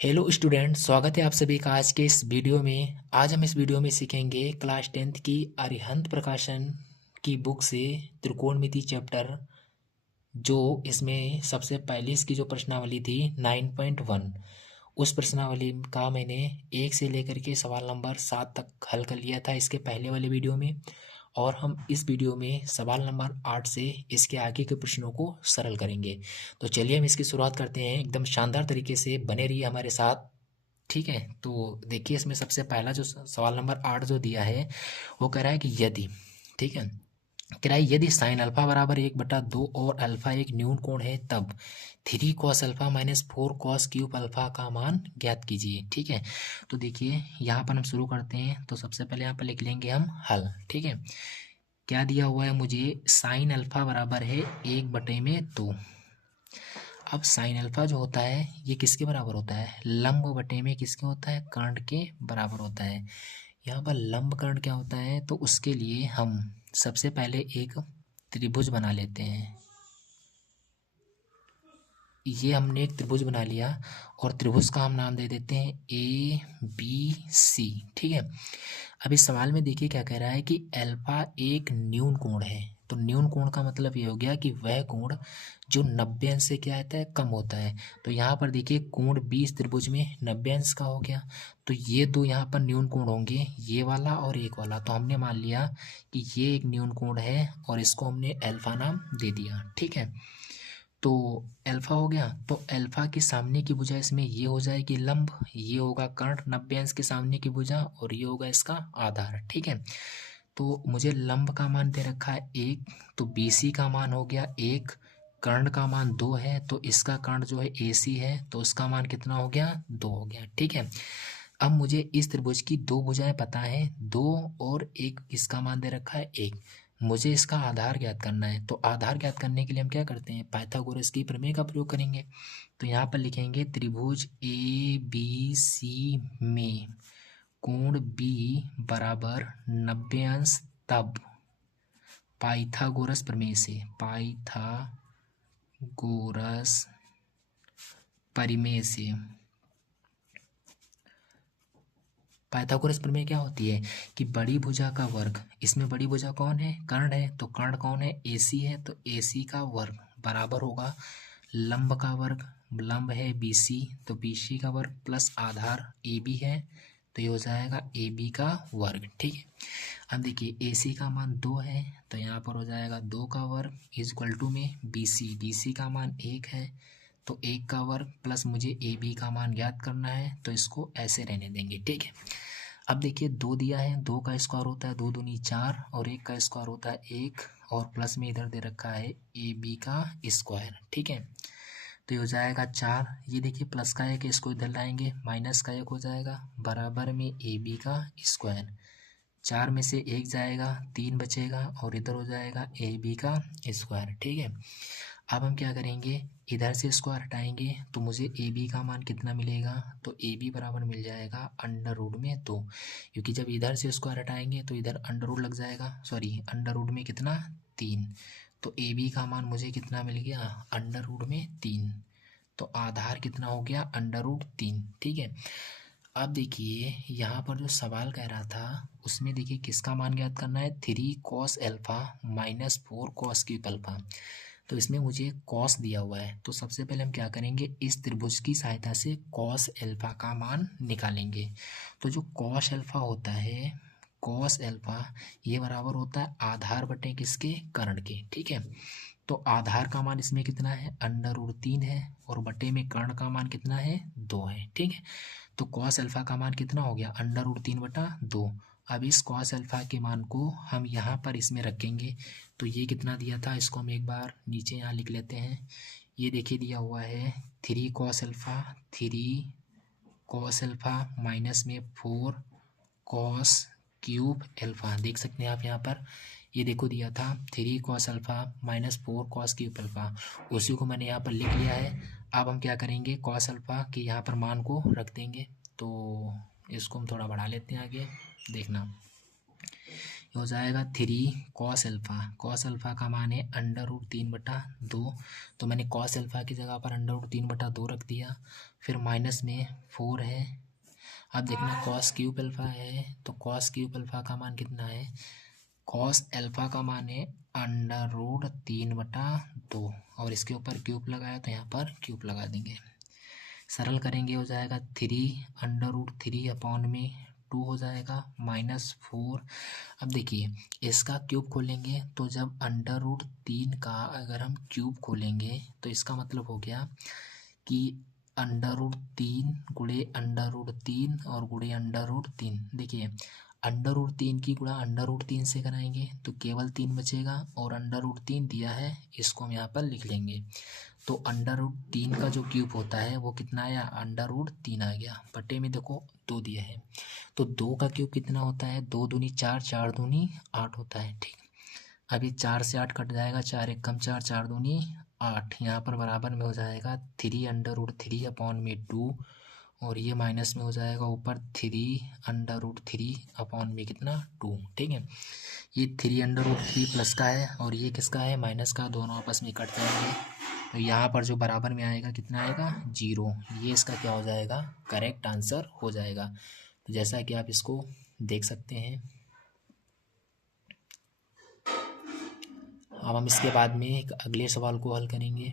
Hello student, स्वागत है आप सभी का आज के इस वीडियो में। आज हम इस वीडियो में सीखेंगे क्लास 10th की अरिहंत प्रकाशन की बुक से त्रिकोणमिति चैप्टर। जो इसमें सबसे पहले इसकी जो प्रश्नावली थी 9.1, उस प्रश्नावली का मैंने 1 से लेकर के सवाल नंबर 7 तक हल कर लिया था इसके पहले वाले वीडियो में। और हम इस वीडियो में सवाल नंबर 8 से इसके आगे के प्रश्नों को सरल करेंगे। तो चलिए हम इसकी शुरुआत करते हैं। एकदम शानदार तरीके से बने रहिए हमारे साथ। ठीक है, तो देखिए इसमें सबसे पहला जो सवाल नंबर 8 जो दिया है वो कह रहा है कि यदि, ठीक है, कह रहा है यदि साइन अल्फा बराबर 1/2 और अल्फा एक न्यून कोण है तब 3 cos alpha minus 4 cos cube alpha का मान ज्ञात कीजिए। ठीक है, तो देखिए यहाँ पर हम शुरू करते हैं। तो सबसे पहले यहाँ पर लिख लेंगे हम हल। ठीक है, क्या दिया हुआ है मुझे, साइन अल्फा बराबर है 1/2। अब साइन अल्फा जो होता है ये किसके बराबर होता है, लंब बटे में किसके होता है, कर्ण के बराबर होता है। यहाँ पर लंब कर्ण क्या होता है, तो उसके लिए हम सबसे पहले एक त्रिभुज बना लेते हैं। ये हमने एक त्रिभुज बना लिया और त्रिभुज का हम नाम दे देते हैं ABC। ठीक है, अब इस सवाल में देखिए क्या कह रहा है कि अल्फा एक न्यून कोण है। तो न्यून कोण का मतलब ये हो गया कि वह कोण जो 90 अंश से क्या होता है, कम होता है। तो यहाँ पर देखिए कोण 20 त्रिभुज में 90 अंश का हो गया। तो ये दो यहाँ पर न्यून कोण होंगे, ये वाला और एक वाला। तो हमने मान लिया कि ये एक न्यून कोण है और इसको हमने अल्फा नाम दे दिया। ठीक है, तो अल्फा हो गया। तो अल्फा के सामने की भुजा इसमें ये हो जाएगी लंब, ये होगा कर्ण 90 अंश के सामने की भुजा और ये होगा इसका आधार। ठीक है, तो मुझे लंब का मान दे रखा है 1, तो BC का मान हो गया 1, कर्ण का मान 2 है, तो इसका कर्ण जो है AC है, तो उसका मान कितना हो गया, 2 हो गया। ठीक है, अब मुझे इस त्रिभुज की दो भुजाएं पता है, 2 और 1, इसका मान दे रखा है 1। मुझे इसका आधार ज्ञात करना है। तो आधार ज्ञात करने के लिए हम क्या करते हैं, पाइथागोरस की प्रमेय का प्रयोग करेंगे। तो यहाँ पर लिखेंगे त्रिभुज ABC में कोण B बराबर 90 अंश तब पाइथागोरस प्रमेय से, पाइथागोरस परिमेय से, पाइथागोरस प्रमेय क्या होती है कि बड़ी भुजा का वर्ग, इसमें बड़ी भुजा कौन है, कर्ण है, तो कर्ण कौन है, AC है, तो AC का वर्ग बराबर होगा लंब का वर्ग, लंब है BC, तो BC का वर्ग प्लस आधार AB है, तो ये हो जाएगा AB का वर्ग। ठीक है, अब देखिए AC का मान 2 है, तो यहाँ पर हो जाएगा 2 का वर्ग इज इक्वल टू में BC का मान 1 है, तो 1 का वर्ग प्लस मुझे AB का मान ज्ञात करना है, तो इसको ऐसे रहने देंगे। ठीक है, अब देखिए 2 दिया है, 2 का स्क्वायर होता है 2 दूनी 4 और 1 का स्क्वायर होता है 1 और प्लस में इधर दे रखा है AB का स्क्वायर। ठीक है, तो ये हो जाएगा 4, ये देखिए प्लस का 1 इसको इधर लाएंगे, माइनस का 1 हो जाएगा बराबर में AB का स्क्वायर। 4 में से 1 जाएगा, 3 बचेगा और इधर हो जाएगा AB का स्क्वायर। ठीक है, अब हम क्या करेंगे, इधर से स्क्वायर हटाएंगे तो मुझे AB का मान कितना मिलेगा, तो AB बराबर मिल जाएगा अंडर रूट में 2, क्योंकि जब इधर से स्क्वायर हटाएंगे तो इधर अंडर रूट लग जाएगा, सॉरी अंडर रूट में कितना 3, तो AB का मान मुझे कितना मिल गया, अंडर रूट में 3, तो आधार कितना हो गया, अंडर रूट 3। ठीक है, अब देखिए यहाँ पर जो सवाल कह रहा था उसमें देखिए किसका मान ज्ञात करना है, 3 cos alpha minus 4 cos cube alpha. तो इसमें मुझे कॉस दिया हुआ है, तो सबसे पहले हम क्या करेंगे, इस त्रिभुज की सहायता से कॉस अल्फा का मान निकालेंगे। तो जो कॉस अल्फा होता है, कॉस अल्फा ये बराबर होता है आधार बटे किसके, कर्ण के। ठीक है, तो आधार का मान इसमें कितना है, अंडर रूट 3 है और बटे में कर्ण का मान कितना है, 2 है। ठीक है, तो कॉस अल्फा का मान कितना हो गया, अंडर रूट 3/2। अब इस कॉस अल्फा के मान को हम यहाँ पर इसमें रखेंगे, तो ये कितना दिया था, इसको हम एक बार नीचे यहाँ लिख लेते हैं। ये देखिए दिया हुआ है 3 cos alpha, 3 cos alpha minus में 4 कॉस क्यूब अल्फा, देख सकते हैं आप यहाँ पर, ये देखो दिया था 3 cos alpha minus 4 cos cube alpha, उसी को मैंने यहाँ पर लिख लिया है। अब हम क्या करेंगे, कॉस अल्फा के यहाँ पर मान को रख देंगे। तो इसको हम थोड़ा बढ़ा लेते हैं आगे, देखना ये हो जाएगा 3 cos अल्फ़ा का मान है √3/2। तो मैंने cos अल्फ़ा की जगह पर √3/2 रख दिया। फिर माइनस में 4 है। अब देखना cos क्यूब अल्फ़ा है, तो cos क्यूब अल्फ़ा का मान कितना है, cos अल्फ़ा का मान है √3/2 और इसके ऊपर क्यूब लगाया तो यहाँ पर क्यूब लगा देंगे। सरल करेंगे हो जाएगा 3√3/2 हो जाएगा -4। अब देखिए इसका क्यूब खोलेंगे तो जब √3 का अगर हम क्यूब खोलेंगे तो इसका मतलब हो गया कि √3 गुणे √3 और गुणे √3। देखिए √3 की गुणा √3 से कराएंगे तो केवल 3 बचेगा और √3 दिया है इसको हम यहाँ पर लिख लेंगे। तो √3 का जो क्यूब होता है वो कितना आया, √3 आ गया। बटे में देखो 2 दिया है तो 2 का क्यूब कितना होता है, 2 दूनी 4, 4 दूनी 8 होता है। ठीक, अभी 4 से 8 कट जाएगा, 4 एक कम 4, 4 दूनी 8। यहाँ पर बराबर में हो जाएगा 3√3/2 और ये माइनस में हो जाएगा ऊपर 3√3/में कितना 2। ठीक है, ये 3√3 प्लस का है और ये किसका है, माइनस का। दोनों आपस में कट जाएंगे तो यहाँ पर जो बराबर में आएगा कितना आएगा, 0। ये इसका क्या हो जाएगा, करेक्ट आंसर हो जाएगा। तो जैसा कि आप इसको देख सकते हैं। अब हम इसके बाद में एक अगले सवाल को हल करेंगे।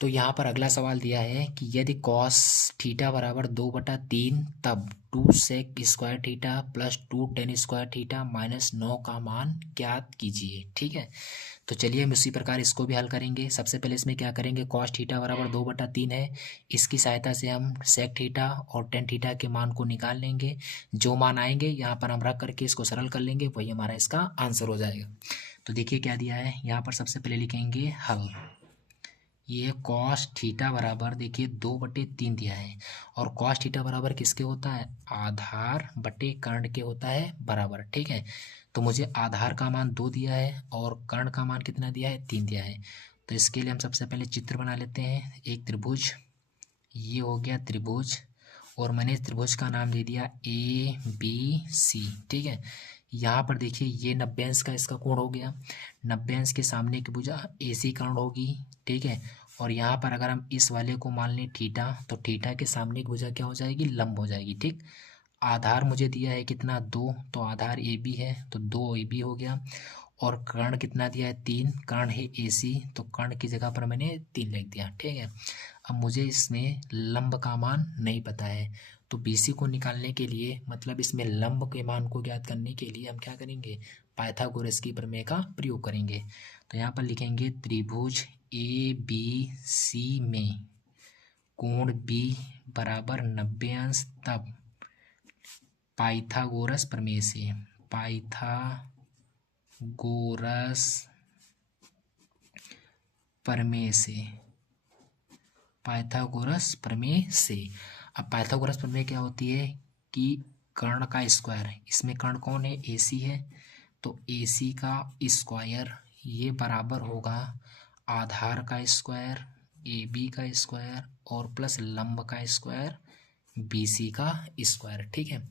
तो यहाँ पर अगला सवाल दिया है कि यदि cos थीटा बराबर 2/3 तब 2 sec square theta plus 2 tan square theta -9 का मान ज्ञात कीजिए। ठीक है, तो चलिए हम उसी प्रकार इसको भी हल करेंगे। सबसे पहले इसमें क्या करेंगे, cos थीटा बराबर 2/3 है, इसकी सहायता से हम sec थीटा और tan थीटा के मान को निकाल लेंगे। जो मान आएंगे यहाँ पर हम रख करके इसको सरल कर लेंगे, वही हमारा इसका आंसर हो जाएगा। तो देखिए क्या दिया है, यहाँ पर सबसे पहले लिखेंगे हल। ये cos थीटा बराबर देखिए 2/3 दिया है और cos थीटा बराबर किसके होता है, आधार बटे कर्ण के होता है बराबर। ठीक है, तो मुझे आधार का मान 2 दिया है और कर्ण का मान कितना दिया है, 3 दिया है। तो इसके लिए हम सबसे पहले चित्र बना लेते हैं। एक त्रिभुज, ये हो गया त्रिभुज और मैंने इस त्रिभुज का नाम दे दिया ABC। ठीक है, यहाँ पर देखिए ये 90 अंश का इसका कोण हो गया, 90 अंश के सामने की भुजा AC कर्ण होगी। ठीक है, और यहाँ पर अगर हम इस वाले को मान लें थीटा, तो थीटा के सामने की भुजा क्या हो जाएगी, लंब हो जाएगी। ठीक, आधार मुझे दिया है कितना 2, तो आधार AB है तो 2 AB हो गया और कर्ण कितना दिया है 3, कर्ण है AC तो कर्ण की जगह पर मैंने 3 लिख दिया। ठीक है, अब मुझे इसमें लंब का मान नहीं पता है तो BC को निकालने के लिए, मतलब इसमें लंब के मान को ज्ञात करने के लिए हम क्या करेंगे, पाइथागोरस की प्रमेय का प्रयोग करेंगे। तो यहाँ पर लिखेंगे त्रिभुज ABC में कोण B बराबर 90 अंश तब पाइथागोरस प्रमेय से, पाइथागोरस प्रमेय से, पाइथागोरस प्रमेय से। अब पाइथागोरस प्रमेय क्या होती है कि कर्ण का स्क्वायर, इसमें कर्ण कौन है, AC है, तो AC का स्क्वायर ये बराबर होगा आधार का स्क्वायर AB का स्क्वायर और प्लस लंब का स्क्वायर BC का स्क्वायर। ठीक है,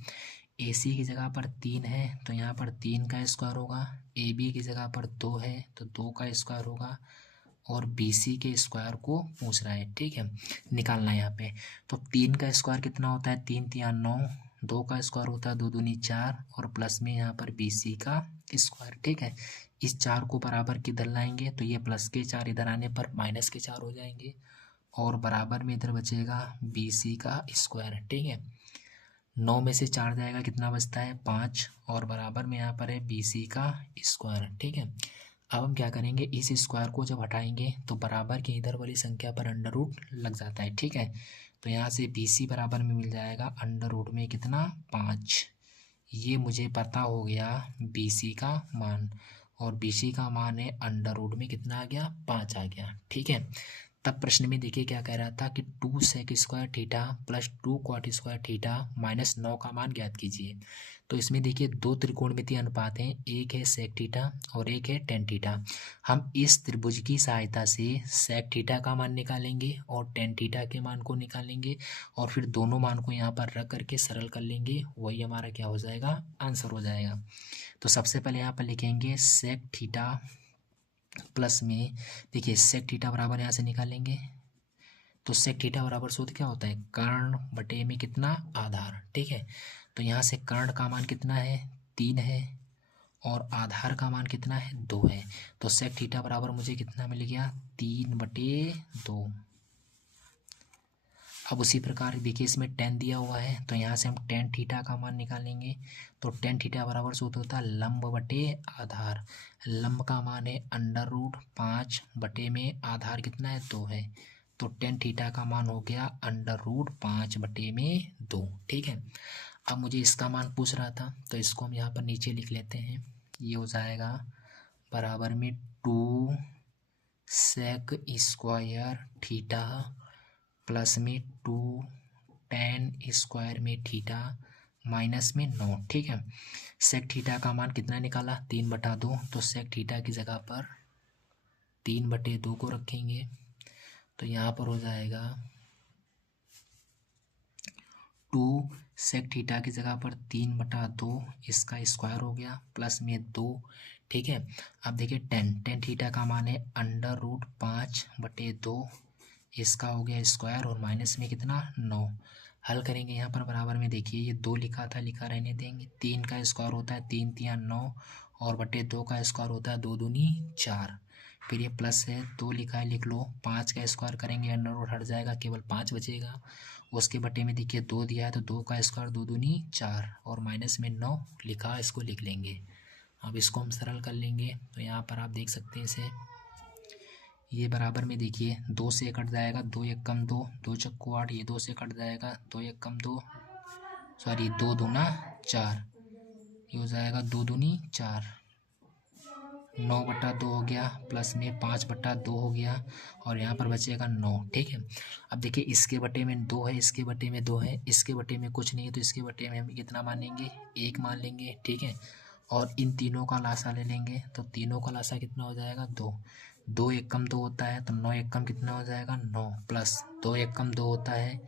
AC की जगह पर 3 है तो यहाँ पर 3 का स्क्वायर होगा, AB की जगह पर 2 है तो 2 का स्क्वायर होगा और BC के स्क्वायर को पूछ रहा है। ठीक है, निकालना है यहाँ पे। तो 3 का स्क्वायर कितना होता है, 3 3 9, 2 का स्क्वायर होता है 2 दूनी 4 और प्लस में यहाँ पर BC का स्क्वायर। ठीक है, इस 4 को बराबर किधर लाएंगे तो ये प्लस के 4 इधर आने पर माइनस के 4 हो जाएंगे और बराबर में इधर बचेगा BC का स्क्वायर। ठीक है, 9 में से 4 जाएगा, कितना बचता है 5 और बराबर में यहाँ पर है BC का स्क्वायर। ठीक है, अब हम क्या करेंगे, इस स्क्वायर को जब हटाएंगे तो बराबर के इधर वाली संख्या पर अंडर रूट लग जाता है। ठीक है, तो यहाँ से BC बराबर में मिल जाएगा अंडर रूट में कितना 5। ये मुझे पता हो गया BC का मान और BC का मान है अंडर रूट में कितना आ गया 5 आ गया। ठीक है, तब प्रश्न में देखिए क्या कह रहा था कि 2 sec square theta plus 2 cot square theta minus 9 का मान ज्ञात कीजिए। तो इसमें देखिए दो त्रिकोणमितीय अनुपात हैं, एक है सेक थीटा और एक है टेन थीटा। हम इस त्रिभुज की सहायता से सेक थीटा का मान निकालेंगे और टेन थीटा के मान को निकालेंगे और फिर दोनों मान को यहाँ पर रख करके सरल कर लेंगे, वही हमारा क्या हो जाएगा, आंसर हो जाएगा। तो सबसे पहले यहाँ पर लिखेंगे सेक थीटा प्लस में, देखिए सेक थीटा बराबर यहाँ से निकालेंगे तो सेक थीटा बराबर सूत्र क्या होता है, कर्ण बटे में कितना, आधार। ठीक है, तो यहाँ से कर्ण का मान कितना है, 3 है और आधार का मान कितना है, 2 है। तो सेक थीटा बराबर मुझे कितना मिल गया, 3/2। अब उसी प्रकार देखिए इसमें टेन दिया हुआ है तो यहाँ से हम टेन थीटा का मान निकालेंगे। तो टेन थीटा बराबर सूत्र होता है लंब बटे आधार। लंब का मान है √5 बटे में आधार कितना है, 2 है। तो टेन थीटा का मान हो गया √5 बटे में 2। ठीक है, अब मुझे इसका मान पूछ रहा था तो इसको हम यहाँ पर नीचे लिख लेते हैं। ये हो जाएगा बराबर में 2 सेक स्क्वायर थीटा प्लस में 2 टेन स्क्वायर में थीटा माइनस में 9। ठीक है, सेक थीटा का मान कितना निकाला, 3/2। तो सेक थीटा की जगह पर 3/2 को रखेंगे तो यहाँ पर हो जाएगा 2 सेक थीटा की जगह पर 3/2 इसका स्क्वायर हो गया प्लस में 2। ठीक है, अब देखिए टेन थीटा का मान है √5/2 इसका हो गया स्क्वायर और माइनस में कितना, 9। हल करेंगे यहाँ पर बराबर में, देखिए ये 2 लिखा था, लिखा रहने देंगे। 3 का स्क्वायर होता है 3 × 9 और बटे 2 का स्क्वायर होता है 2 दूनी 4। फिर ये प्लस है, 2 लिखा है लिख लो। 5 का स्क्वायर करेंगे अंडर रूट हट जाएगा, केवल 5 बचेगा। उसके बटे में देखिए 2 दिया है तो 2 का स्क्वायर 2 दूनी 4 और माइनस में 9 लिखा, इसको लिख लेंगे। अब इसको हम सरल कर लेंगे तो यहाँ पर आप देख सकते हैं इसे, ये बराबर में देखिए 2 से कट जाएगा, 2 1 कम 2, 2 चक्को 8, ये 2 से कट जाएगा, 2 1 कम 2, सॉरी 2 दूना 4, ये हो जाएगा 2 दूनी 4, 9/2 हो गया प्लस में 5/2 हो गया और यहाँ पर बचेगा 9। ठीक है, अब देखिए इसके बटे में 2 है, इसके बटे में 2 है, इसके बटे में कुछ नहीं है तो इसके बटे में हम कितना मानेंगे, 1 मान लेंगे। ठीक है, और इन तीनों का लासा ले लेंगे तो तीनों का लासा कितना हो जाएगा, 2। 2 1 कम 2 होता है तो 9 1 कम कितना हो जाएगा, 9 प्लस 2 1 कम 2 होता है,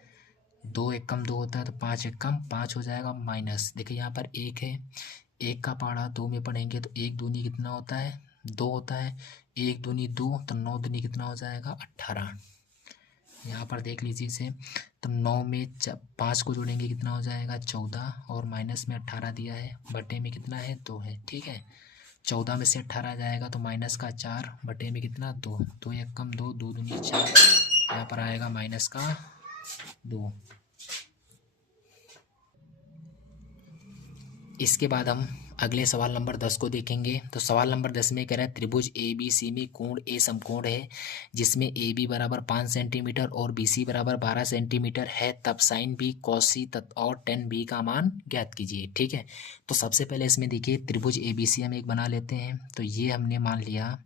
2 1 कम 2 होता है तो 5 1 कम 5 हो जाएगा माइनस। देखिए यहाँ पर 1 है, 1 का पहाड़ा 2 में पढ़ेंगे तो 1 दूनी कितना होता है, 2 होता है। 1 दूनी 2 तो 9 दूनी कितना हो जाएगा, 18। यहाँ पर देख लीजिए इसे, तो 9 में 5 को जोड़ेंगे कितना हो जाएगा, 14 और माइनस में 18 दिया है, बटे में कितना है, 2 है। ठीक है, 14 में से 18 जाएगा तो माइनस का 4 बटे में कितना, 2, 2 1 कम 2, 2 दूनी 4, यहाँ पर आएगा माइनस का 2। इसके बाद हम अगले सवाल नंबर 10 को देखेंगे। तो सवाल नंबर 10 में कह रहा है त्रिभुज ए बी सी में कोण ए समकोण है जिसमें ए बी बराबर 5 सेंटीमीटर और बी सी बराबर 12 सेंटीमीटर है, तब साइन बी कॉस सी और टेन बी का मान ज्ञात कीजिए। ठीक है, तो सबसे पहले इसमें देखिए त्रिभुज ए बी सी हम एक बना लेते हैं। तो ये हमने मान लिया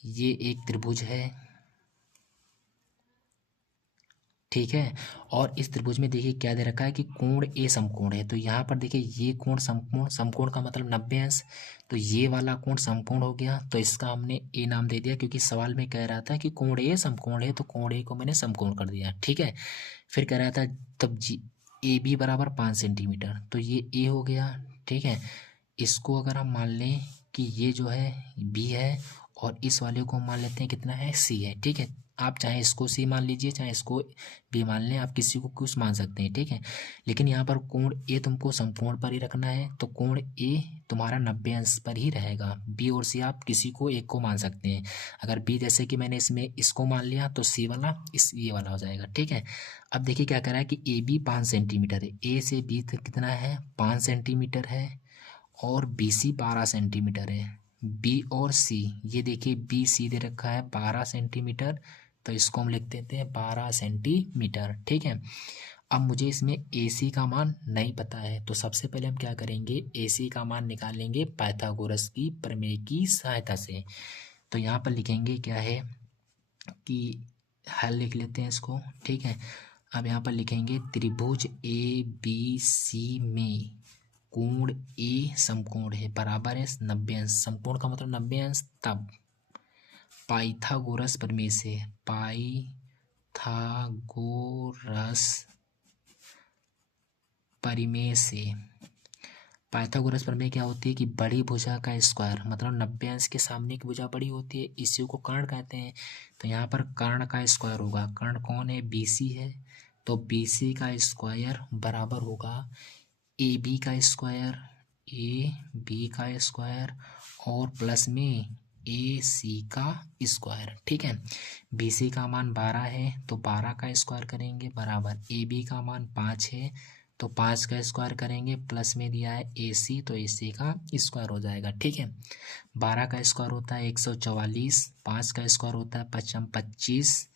ये एक त्रिभुज है, ठीक है, और इस त्रिभुज में देखिए क्या दे रखा है कि कोण ए समकोण है। तो यहाँ पर देखिए ये कोण समकोण, समकोण का मतलब 90 अंश, तो ये वाला कोण समकोण हो गया तो इसका हमने ए नाम दे दिया क्योंकि सवाल में कह रहा था कि कोण ए समकोण है तो कोण ए को मैंने समकोण कर दिया। ठीक है, फिर कह रहा था तब जी ए बी बराबर 5 सेंटीमीटर, तो ये ए हो गया। ठीक है, इसको अगर हम मान लें कि ये जो है बी है और इस वाले को मान लेते हैं कितना है, सी है। ठीक है, आप चाहे इसको सी मान लीजिए चाहे इसको बी मान लें, आप किसी को कुछ मान सकते हैं। ठीक है, लेकिन यहाँ पर कोण ए तुमको समकोण पर ही रखना है तो कोण ए तुम्हारा 90 अंश पर ही रहेगा। बी और सी आप किसी को एक को मान सकते हैं। अगर बी जैसे कि मैंने इसमें इसको मान लिया तो सी वाला ये वाला हो जाएगा। ठीक है, अब देखिए क्या कह रहा है कि ए बी 5 सेंटीमीटर है, ए से बी तक कितना है, 5 सेंटीमीटर है और बी सी 12 सेंटीमीटर है। बी और सी, ये देखिए बी सी दे रखा है 12 सेंटीमीटर, तो इसको हम लिख देते हैं 12 सेंटीमीटर। ठीक है, अब मुझे इसमें ए सी का मान नहीं पता है तो सबसे पहले हम क्या करेंगे, ए सी का मान निकालेंगे पाइथागोरस की प्रमेय की सहायता से। तो यहाँ पर लिखेंगे क्या है, कि हल लिख लेते हैं इसको, ठीक है। अब यहाँ पर लिखेंगे त्रिभुज ए बी सी में कोण ए समकोण है, बराबर है 90 अंश। समकोण का मतलब 90 अंश। तब पाइथागोरस प्रमेय से, पाइथागोरस परिमेय से, पाइथागोरस प्रमेय क्या होती है कि बड़ी भुजा का स्क्वायर, मतलब 90 अंश के सामने की भुजा बड़ी होती है, इसी को कर्ण कहते हैं। तो यहाँ पर कर्ण का स्क्वायर होगा, कर्ण कौन है, बीसी है, तो बीसी का स्क्वायर बराबर होगा ए बी का स्क्वायर, ए बी का स्क्वायर और प्लस में ए सी का स्क्वायर, ठीक है। बी सी का मान 12 है तो 12 का स्क्वायर करेंगे, बराबर ए बी का मान 5 है तो 5 का स्क्वायर करेंगे, प्लस में दिया है ए सी तो ए सी का स्क्वायर हो जाएगा, ठीक है। 12 का स्क्वायर होता है 144, 5 का स्क्वायर होता है 25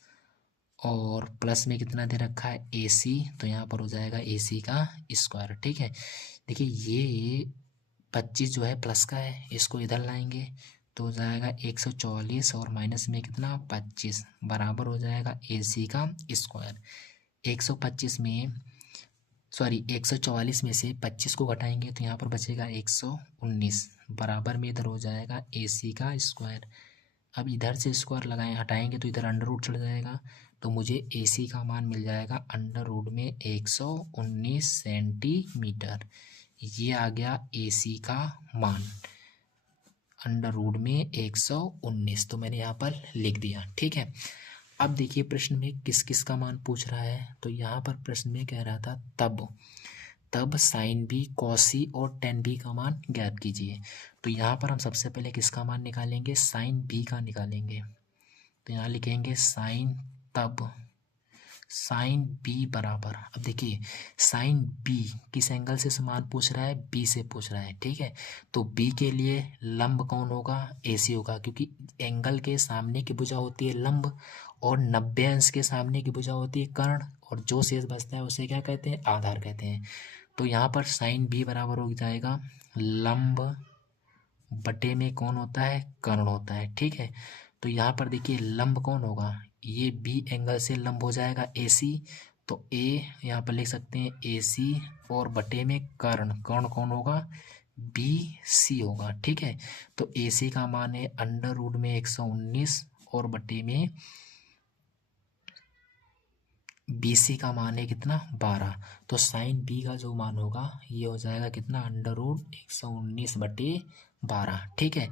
और प्लस में कितना दे रखा है ए सी, तो यहाँ पर हो जाएगा ए सी का स्क्वायर, ठीक है। देखिए ये 25 जो है प्लस का है, इसको इधर लाएंगे तो हो जाएगा 144 और माइनस में कितना 25, बराबर हो जाएगा ए सी का स्क्वायर। 125 में सॉरी 144 में से 25 को घटाएंगे तो यहाँ पर बचेगा 119, बराबर में इधर हो जाएगा ए सी का स्क्वायर। अब इधर से स्क्वायर लगाएं हटाएंगे तो इधर अंडर रूट चढ़ जाएगा, तो मुझे ए सी का मान मिल जाएगा अंडर रूट में 119 सेंटीमीटर। ये आ गया ए सी का मान अंडर रूट में 119, तो मैंने यहाँ पर लिख दिया, ठीक है। अब देखिए प्रश्न में किस किस का मान पूछ रहा है, तो यहाँ पर प्रश्न में कह रहा था तब तब साइन बी कॉस सी और टेन बी का मान ज्ञात कीजिए। तो यहाँ पर हम सबसे पहले किसका मान निकालेंगे, साइन बी का निकालेंगे। तो यहाँ लिखेंगे साइन तब साइन बी बराबर, अब देखिए साइन बी किस एंगल से समान पूछ रहा है, बी से पूछ रहा है, ठीक है। तो बी के लिए लंब कौन होगा, ए सी होगा, क्योंकि एंगल के सामने की भुजा होती है लंब और 90 अंश के सामने की भुजा होती है कर्ण, और जो शेष बचता है उसे क्या कहते हैं, आधार कहते हैं। तो यहाँ पर साइन बी बराबर हो जाएगा लंब बटे में कौन होता है, कर्ण होता है, ठीक है। तो यहाँ पर देखिए लंब कौन होगा, ये बी एंगल से लंब हो जाएगा ए सी, तो ए यहाँ पर लिख सकते हैं ए सी और बटे में कर्ण, कर्ण कौन होगा, बी सी होगा, ठीक है। तो ए सी का मान है अंडर रूट में 119 और बटे में बी सी का मान है कितना 12, तो साइन बी का जो मान होगा ये हो जाएगा कितना अंडर रूट 119/12, ठीक है।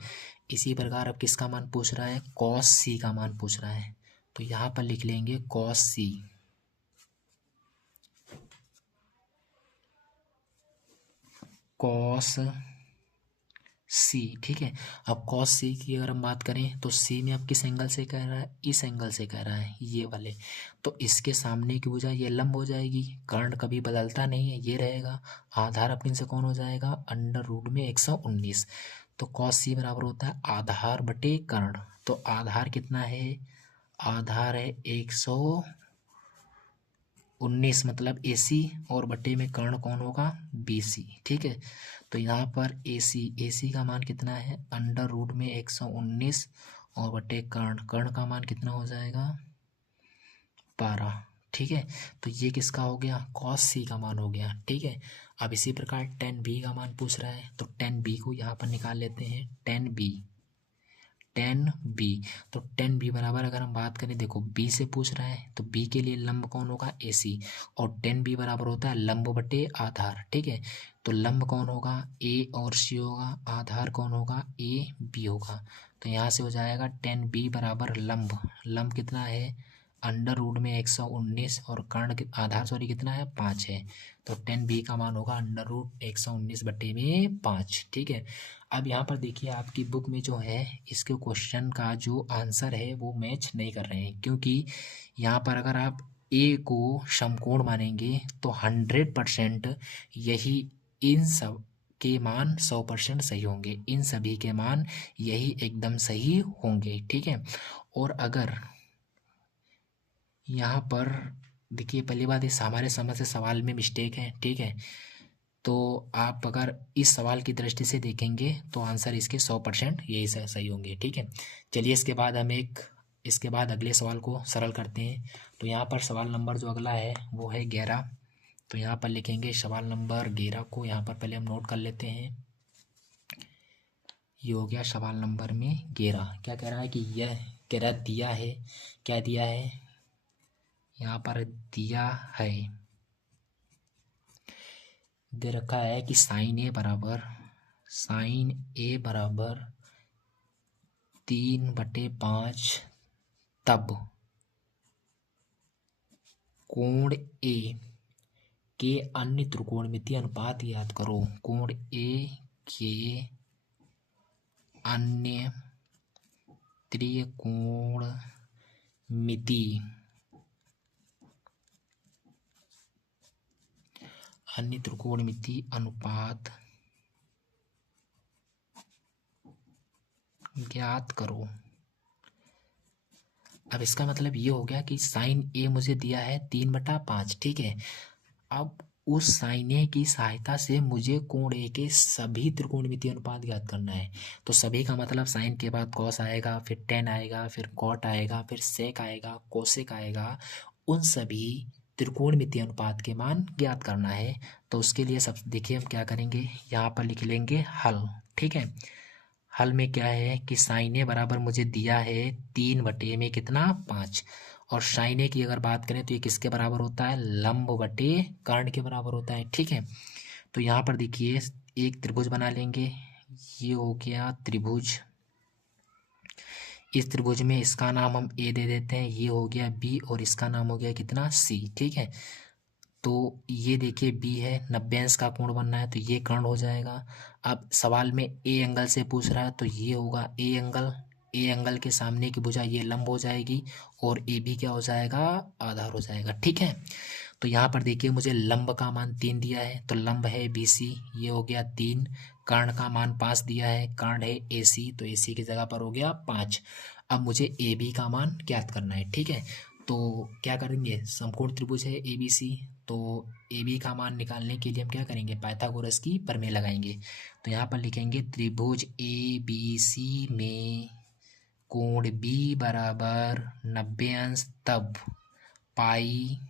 इसी प्रकार अब किसका मान पूछ रहा है, कॉस सी का मान पूछ रहा है, तो यहाँ पर लिख लेंगे कॉस सी, कॉस सी, ठीक है। अब कॉस सी की अगर हम बात करें तो सी में अब किस एंगल से कह रहा है, इस एंगल से कह रहा है, ये वाले, तो इसके सामने की भुजा ये लंब हो जाएगी, कर्ण कभी बदलता नहीं है, ये रहेगा, आधार अपने से कौन हो जाएगा अंडर रूट में 119, तो कॉस सी बराबर होता है आधार बटे कर्ण। तो आधार कितना है, आधार है 119 मतलब ए सी और बटे में कर्ण कौन होगा, बी सी, ठीक है। तो यहाँ पर ए सी का मान कितना है अंडर रूट में 119 और बटे कर्ण, कर्ण का मान कितना हो जाएगा 12, ठीक है। तो ये किसका हो गया, कॉस सी का मान हो गया, ठीक है। अब इसी प्रकार टेन बी का मान पूछ रहा है, तो टेन बी को यहाँ पर निकाल लेते हैं, टेन बी, तो टेन बी बराबर अगर हम बात करें, देखो बी से पूछ रहा है तो बी के लिए लंब कौन होगा, ए सी, और टेन बी बराबर होता है लंब बटे आधार, ठीक है। तो लंब कौन होगा, ए और सी होगा, आधार कौन होगा, ए बी होगा। तो यहाँ से हो जाएगा टेन बी बराबर लंब, लंब कितना है अंडर रूट में 119 और कर्ण आधार सॉरी कितना है 5 है, तो टेन बी का मान होगा अंडर रूट 119 बटे में 5, ठीक है। अब यहाँ पर देखिए आपकी बुक में जो है इसके क्वेश्चन का जो आंसर है वो मैच नहीं कर रहे हैं, क्योंकि यहाँ पर अगर आप ए को समकोण मानेंगे तो 100% यही इन सब के मान 100% सही होंगे, इन सभी के मान यही एकदम सही होंगे, ठीक है। और अगर यहाँ पर देखिए पहली बात इस हमारे समझ से सवाल में मिस्टेक है, ठीक है। तो आप अगर इस सवाल की दृष्टि से देखेंगे तो आंसर इसके 100% यही सही होंगे, ठीक है। चलिए इसके बाद हम एक इसके बाद अगले सवाल को सरल करते हैं। तो यहाँ पर सवाल नंबर जो अगला है वो है 11। तो यहाँ पर लिखेंगे सवाल नंबर 11 को यहाँ पर पहले हम नोट कर लेते हैं। ये हो गया सवाल नंबर में 11। क्या कह रहा है कि यह कह रहा दिया है, क्या दिया है यहाँ पर दिया है, दे रखा है कि साइन ए बराबर 3/5 तब कोण ए के अन्य त्रिकोणमितीय अनुपात याद करो। कोण ए के अन्य त्रिकोणमितीय अनुपात ज्ञात करो। अब इसका मतलब ये हो गया कि साइन ए मुझे दिया है 3/5, ठीक है। अब उस साइन ए की सहायता से मुझे कोण ए के सभी त्रिकोणमितीय अनुपात ज्ञात करना है। तो सभी का मतलब साइन के बाद कॉस आएगा, फिर टेन आएगा, फिर कॉट आएगा, फिर सेक आएगा, कोसेक आएगा। उन सभी त्रिकोणमितीय अनुपात के मान ज्ञात करना है। तो उसके लिए सब देखिए हम क्या करेंगे, यहाँ पर लिख लेंगे हल, ठीक है। हल में क्या है कि साइन ए बराबर मुझे दिया है 3/5, और साइन ए की अगर बात करें तो ये किसके बराबर होता है, लंब बटे कर्ण के बराबर होता है, ठीक है। तो यहाँ पर देखिए एक त्रिभुज बना लेंगे। ये हो गया त्रिभुज। इस त्रिभुज में इसका नाम हम ए दे देते हैं, ये हो गया बी, और इसका नाम हो गया कितना, सी, ठीक है। तो ये देखिए बी है, 90 अंश का कोण बनना है तो ये कर्ण हो जाएगा। अब सवाल में ए एंगल से पूछ रहा है तो ये होगा ए एंगल के सामने की भुजा ये लंब हो जाएगी, और ए बी क्या हो जाएगा, आधार हो जाएगा, ठीक है। तो यहाँ पर देखिए मुझे लंब का मान 3 दिया है, तो लंब है बी सी, ये हो गया 3। कर्ण का मान 5 दिया है, कर्ण है ए सी, तो ए सी की जगह पर हो गया 5। अब मुझे ए बी का मान ज्ञात करना है, ठीक है। तो क्या करेंगे, समकोण त्रिभुज है ए बी सी, तो ए बी का मान निकालने के लिए हम क्या करेंगे, पाइथागोरस की प्रमेय लगाएंगे। तो यहाँ पर लिखेंगे त्रिभुज ए बी सी में कोण बी बराबर 90 अंश तब पाइथागोरस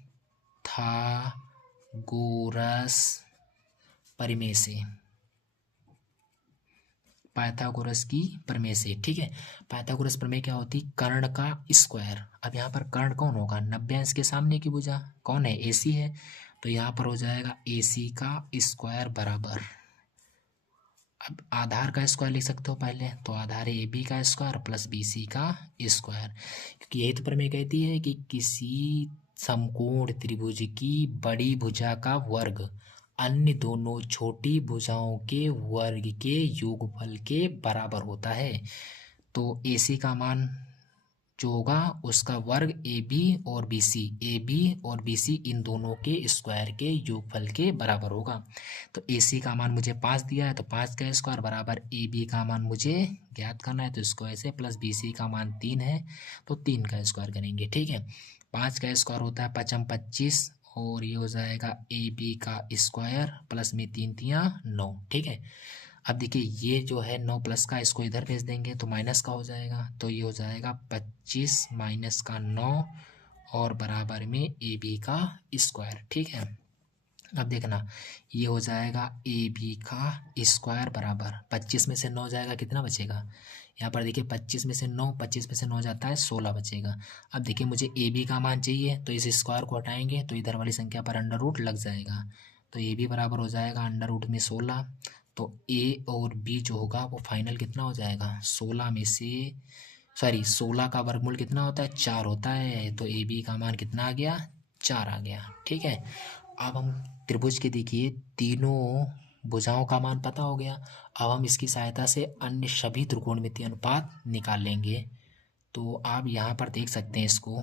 की प्रमेय से, ठीक है। पाइथागोरस प्रमेय क्या होती, कर्ण का स्क्वायर। अब यहाँ पर कर्ण कौन होगा, 90 अंश के सामने की भुजा कौन है, एसी है, तो यहाँ पर हो जाएगा एसी का स्क्वायर बराबर, अब आधार का स्क्वायर लिख सकते हो पहले, तो आधार है ए बी का स्क्वायर प्लस बी सी का स्क्वायर, क्योंकि यही तो प्रमेय कहती है कि किसी समकोण त्रिभुज की बड़ी भुजा का वर्ग अन्य दोनों छोटी भुजाओं के वर्ग के योगफल के बराबर होता है। तो ए सी का मान जो होगा उसका वर्ग ए बी और बी सी इन दोनों के स्क्वायर के योगफल के बराबर होगा। तो ए सी का मान मुझे 5 दिया है, तो 5 का स्क्वायर बराबर ए बी का मान मुझे ज्ञात करना है, तो इसको ऐसे, प्लस बी सी का मान 3 है तो 3 का स्क्वायर करेंगे, ठीक है। 5 का स्क्वायर होता है 5 25, और ये हो जाएगा ए बी का स्क्वायर प्लस में 3 3 9, ठीक है। अब देखिए ये जो है 9 प्लस का, इसको इधर भेज देंगे तो माइनस का हो जाएगा, तो ये हो जाएगा 25 माइनस का 9 और बराबर में ए बी का स्क्वायर, ठीक है। अब देखना ये हो जाएगा ए बी का स्क्वायर बराबर 25 में से 9 जाएगा, कितना बचेगा, यहाँ पर देखिए 25 में से 9 जाता है 16 बचेगा। अब देखिए मुझे ए बी का मान चाहिए, तो इस स्क्वायर को हटाएंगे तो इधर वाली संख्या पर अंडर रूट लग जाएगा, तो ए बी बराबर हो जाएगा अंडर रूट में 16। तो ए और बी जो होगा वो फाइनल कितना हो जाएगा, 16 का वर्गमूल कितना होता है, 4 होता है, तो ए बी का मान कितना आ गया, 4 आ गया, ठीक है। अब हम त्रिभुज के देखिए तीनों भुजाओं का मान पता हो गया। अब हम इसकी सहायता से अन्य सभी त्रिकोणमितीय अनुपात निकाल लेंगे। तो आप यहाँ पर देख सकते हैं, इसको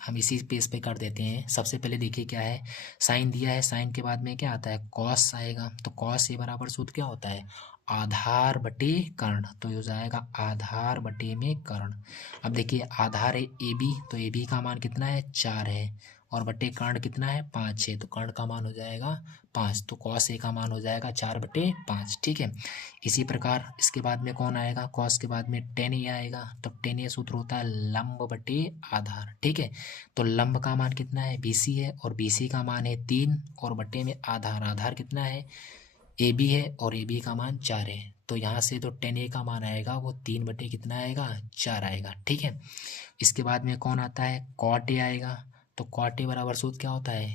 हम इसी पेज पे कर देते हैं। सबसे पहले देखिए क्या है, साइन दिया है, साइन के बाद में क्या आता है, कॉस आएगा, तो कॉस ए बराबर सूत्र क्या होता है, आधार बटे कर्ण, तो ये हो जाएगा आधार बटे में कर्ण। अब देखिए आधार है ए बी, तो ए बी का मान कितना है, 4 है, और बटे कर्ण कितना है 5 है, तो कर्ण का मान हो जाएगा 5, तो कॉस ए का मान हो जाएगा 4/5। ठीक है। इसी प्रकार इसके बाद में कौन आएगा, कॉस के बाद में टेन ए आएगा, तो टेन ए सूत्र होता है लंब बटे आधार। ठीक है। तो लंब का मान कितना है 20 है, और 20 का मान है 3, और बटे में आधार, आधार कितना है ए बी है, और ए बी का मान 4 है। तो यहाँ से तो टेन ए का मान आएगा वो 3 बटे कितना आएगा 4 आएगा। ठीक है। इसके बाद में कौन आता है कॉट ए आएगा, तो कॉट ए बराबर सूत्र क्या होता है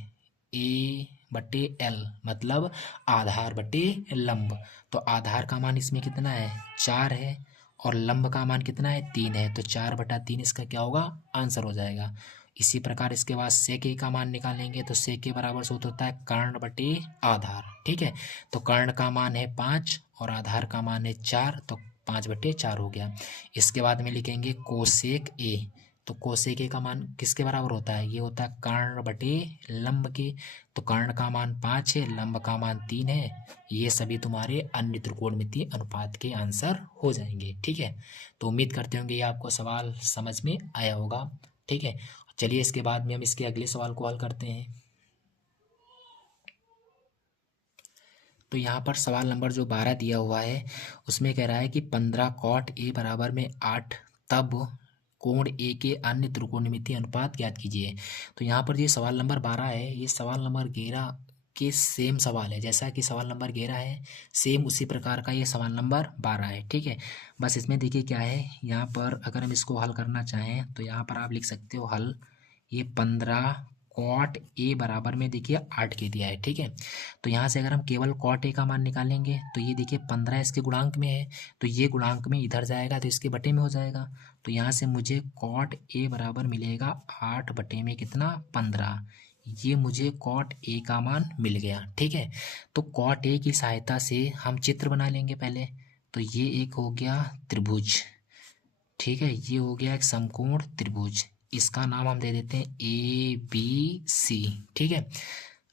ए बटे एल, मतलब आधार बटे लंब। तो आधार का मान इसमें कितना है 4 है, और लंब का मान कितना है 3 है, तो 4/3 इसका क्या होगा आंसर हो जाएगा। इसी प्रकार इसके बाद सेक ए का मान निकालेंगे, तो सेक के बराबर सूत्र होता है कर्ण बटे आधार। ठीक है। तो कर्ण का मान है 5 और आधार का मान है 4, तो 5/4 हो गया। इसके बाद में लिखेंगे कोसेक ए, तो कोसेक ए का मान किसके बराबर होता है, ये होता है कर्ण बटे लंब के। तो कर्ण का मान 5 है, लंब का मान 3 है। ये सभी तुम्हारे अन्य त्रिकोणमितीय अनुपात के आंसर हो जाएंगे। ठीक है। तो उम्मीद करते होंगे ये आपको सवाल समझ में आया होगा। ठीक है। चलिए इसके बाद में हम इसके अगले सवाल को हल करते हैं। तो यहाँ पर सवाल नंबर जो 12 दिया हुआ है उसमें कह रहा है कि 15 कॉट ए बराबर में 8, तब कोण ए के अन्य त्रिकोणमितीय अनुपात ज्ञात कीजिए। तो यहाँ पर ये सवाल नंबर 12 है, ये सवाल नंबर 11 के सेम सवाल है, जैसा कि सवाल नंबर 11 है सेम उसी प्रकार का ये सवाल नंबर 12 है। ठीक है। बस इसमें देखिए क्या है, यहाँ पर अगर हम इसको हल करना चाहें तो यहाँ पर आप लिख सकते हो हल, ये 15 कॉट ए बराबर में देखिए 8 के दिया है। ठीक है। तो यहाँ से अगर हम केवल कॉट ए का मान निकालेंगे तो ये देखिए 15 इसके गुणांक में है, तो ये गुणांक में इधर जाएगा तो इसके बटे में हो जाएगा। तो यहाँ से मुझे कॉट ए बराबर मिलेगा 8 बटे में कितना 15, ये मुझे कॉट ए का मान मिल गया। ठीक है। तो कॉट ए की सहायता से हम चित्र बना लेंगे पहले। तो ये एक हो गया त्रिभुज, ठीक है, ये हो गया एक समकोण त्रिभुज, इसका नाम हम दे देते हैं ए बी सी। ठीक है।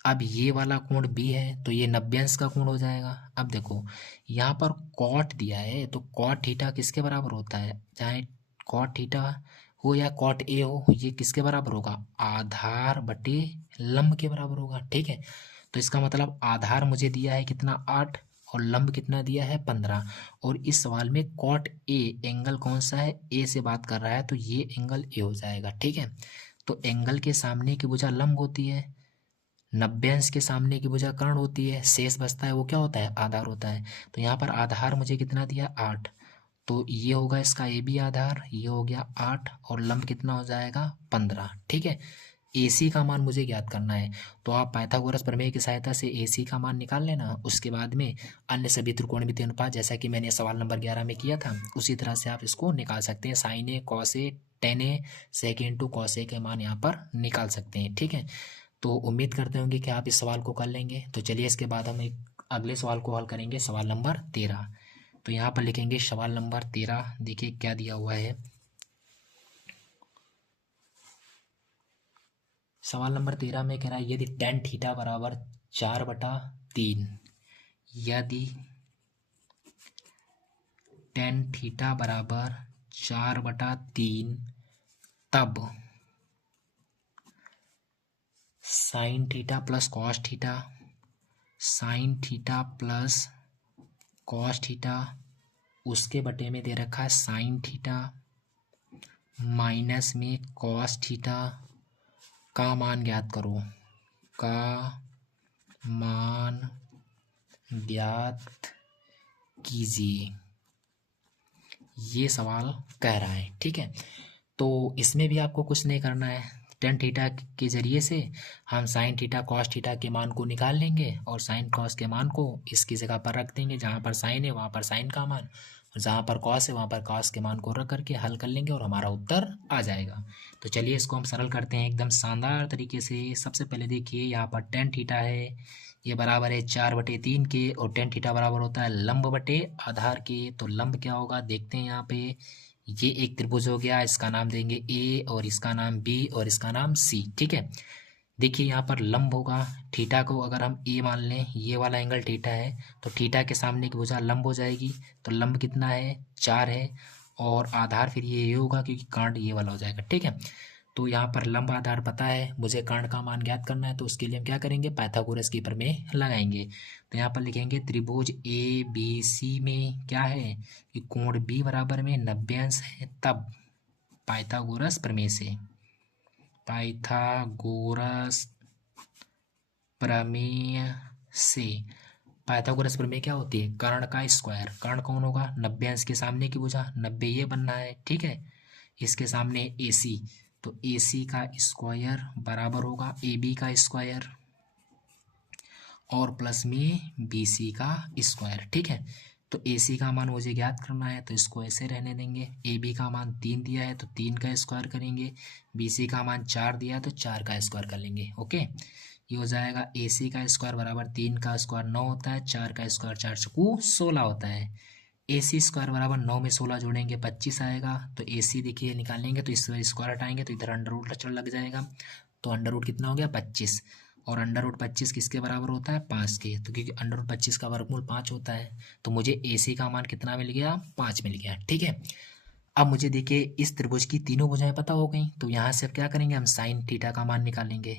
अब ये वाला कोण बी है, तो ये 90 अंश का कोण हो जाएगा। अब देखो यहाँ पर कॉट दिया है, तो कॉट थीटा किसके बराबर होता है, चाहे कॉट थीटा हो या कॉट ए हो, ये किसके बराबर होगा आधार बटे लंब के बराबर होगा। ठीक है। तो इसका मतलब आधार मुझे दिया है कितना 8, और लंब कितना दिया है 15, और इस सवाल में कॉट ए एंगल कौन सा है ए से बात कर रहा है, तो ये एंगल ए हो जाएगा। ठीक है। तो एंगल के सामने की भुजा लंब होती है, 90 अंश के सामने की भुजा कर्ण होती है, शेष बचता है वो क्या होता है आधार होता है। तो यहाँ पर आधार मुझे कितना दिया 8, तो ये होगा इसका ए बी आधार, ये हो गया 8, और लंब कितना हो जाएगा 15। ठीक है। AC का मान मुझे ज्ञात करना है, तो आप पाइथागोरस प्रमेय की सहायता से AC का मान निकाल लेना। उसके बाद में अन्य सभी त्रिकोणमितीय अनुपात जैसा कि मैंने सवाल नंबर 11 में किया था उसी तरह से आप इसको निकाल सकते हैं। Sign A cos A ten A sec into cos A के मान यहाँ पर निकाल सकते हैं। ठीक है। तो उम्मीद करते होंगे कि आप इस सवाल को कर लेंगे। तो चलिए इसके बाद हम एक अगले सवाल को हल करेंगे, सवाल नंबर 13। तो यहाँ पर लिखेंगे सवाल नंबर 13, देखिए क्या दिया हुआ है। सवाल नंबर 13 में कह रहा है यदि टेन थीटा बराबर 4/3, यदि टेन थीटा बराबर 4/3, तब sine theta plus cos theta, sine theta plus cos theta, उसके बटे में दे रखा है साइन थीटा माइनस में कॉस थीटा का मान ज्ञात करो, का मान ज्ञात कीजिए, ये सवाल कह रहा है। ठीक है। तो इसमें भी आपको कुछ नहीं करना है, टेन थीटा के जरिए से हम साइन थीटा कॉस थीटा के मान को निकाल लेंगे, और साइन कॉस के मान को इसकी जगह पर रख देंगे, जहाँ पर साइन है वहाँ पर साइन का मान, जहाँ पर कॉस है वहाँ पर कॉस के मान को रख करके हल कर लेंगे और हमारा उत्तर आ जाएगा। तो चलिए इसको हम सरल करते हैं एकदम शानदार तरीके से। सबसे पहले देखिए यहाँ पर टेन थीटा है, ये बराबर है 4/3 के, और टेन थीटा बराबर होता है लंब बटे आधार के। तो लंब क्या होगा देखते हैं यहाँ पे, ये एक त्रिभुज हो गया, इसका नाम देंगे ए, और इसका नाम बी, और इसका नाम सी। ठीक है। देखिए यहाँ पर लंब होगा, थीटा को अगर हम ए मान लें, ये वाला एंगल थीटा है, तो थीटा के सामने की भुजा लंब हो जाएगी, तो लंब कितना है 4 है, और आधार फिर ये होगा क्योंकि कांड ये वाला हो जाएगा। ठीक है। तो यहाँ पर लंब आधार पता है, मुझे कर्ण का मान ज्ञात करना है, तो उसके लिए हम क्या करेंगे, पाइथागोरस की प्रमेय लगाएंगे। तो यहाँ पर लिखेंगे त्रिभुज ए बी सी में क्या है कि कोण बी बराबर में 90 अंश है, तब पाइथागोरस प्रमेय से, पाइथागोरस प्रमेय से, पाइथागोरस प्रमेय क्या होती है, कर्ण का स्क्वायर, कर्ण कौन होगा, 90 अंश के सामने की भुजा, 90 ये बनना है, ठीक है। इसके सामने ए सी, तो ए सी का स्क्वायर बराबर होगा ए बी का स्क्वायर और प्लस में बी सी का स्क्वायर, ठीक है। तो ए सी का मान मुझे ज्ञात करना है, तो इसको ऐसे रहने देंगे। ए बी का मान 3 दिया है तो 3 का स्क्वायर करेंगे, बी सी का मान 4 दिया है तो 4 का स्क्वायर कर लेंगे, ओके। ये हो जाएगा ए सी का स्क्वायर बराबर 3 का स्क्वायर 9 होता है, 4 का स्क्वायर 4 चौकू 16 होता है। ए सी स्क्वायर बराबर 9 में 16 जोड़ेंगे 25 आएगा, तो ए सी देखिए निकालेंगे तो इस स्क्वायर हटाएंगे तो इधर अंडर रूट लग जाएगा, तो अंडर रूट कितना हो गया 25, और अंडर रूट 25 किसके बराबर होता है 5 के, तो क्योंकि अंडर रूट 25 का वर्गमूल 5 होता है, तो मुझे ए सी का मान कितना मिल गया 5 मिल गया, ठीक है। अब मुझे देखिए इस त्रिभुज की तीनों भुजाएं पता हो गई, तो यहाँ से अब क्या करेंगे, हम साइन थीटा का मान निकालेंगे।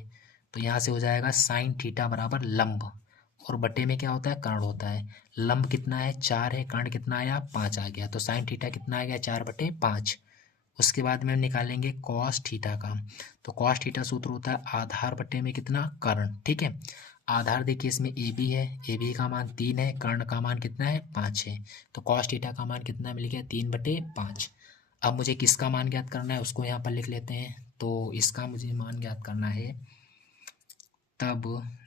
तो यहाँ से हो जाएगा साइन थीटा बराबर लंब, और बटे में क्या होता है कर्ण होता है। लंब कितना है 4 है, कर्ण कितना आया 5 आ गया, तो साइन थीटा कितना आ गया 4/5। उसके बाद में हम निकालेंगे कॉस थीटा का, तो कॉस थीटा सूत्र होता है आधार बटे में कितना कर्ण, ठीक है। आधार देखिए इसमें ए बी है, ए बी का मान 3 है, कर्ण का मान कितना है 5 है, तो कॉस थीटा का मान कितना मिल गया 3/5। अब मुझे किसका मान ज्ञात करना है उसको यहाँ पर लिख लेते हैं, तो इसका मुझे मान ज्ञात करना है, तब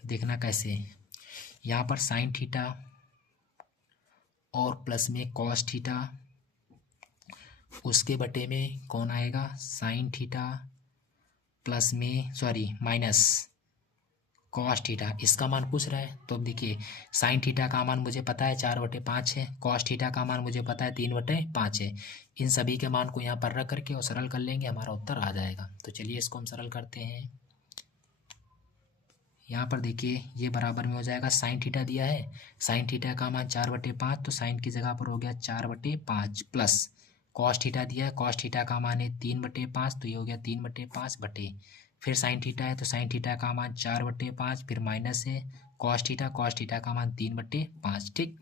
देखना कैसे, यहाँ पर साइन थीटा और प्लस में कॉस थीटा, उसके बटे में कौन आएगा साइन थीटा प्लस में माइनस कॉस थीटा, इसका मान पूछ रहा है। तो अब देखिए साइन थीटा का मान मुझे पता है 4/5 है, कॉस थीटा का मान मुझे पता है 3/5 है। इन सभी के मान को यहाँ पर रख करके और सरल कर लेंगे, हमारा उत्तर आ जाएगा। तो चलिए इसको हम सरल करते हैं। यहाँ पर देखिए ये बराबर में हो जाएगा, साइन थीटा दिया है, साइन थीटा का मान 4/5, तो साइन की जगह पर हो गया 4/5 प्लस कॉस थीटा दिया है, कॉस थीटा का मान है 3/5, तो ये हो गया 3/5 बटे, फिर साइन थीटा है तो साइन थीटा का मान 4/5, फिर माइनस है कॉस थीटा का मान 3/5, ठीक।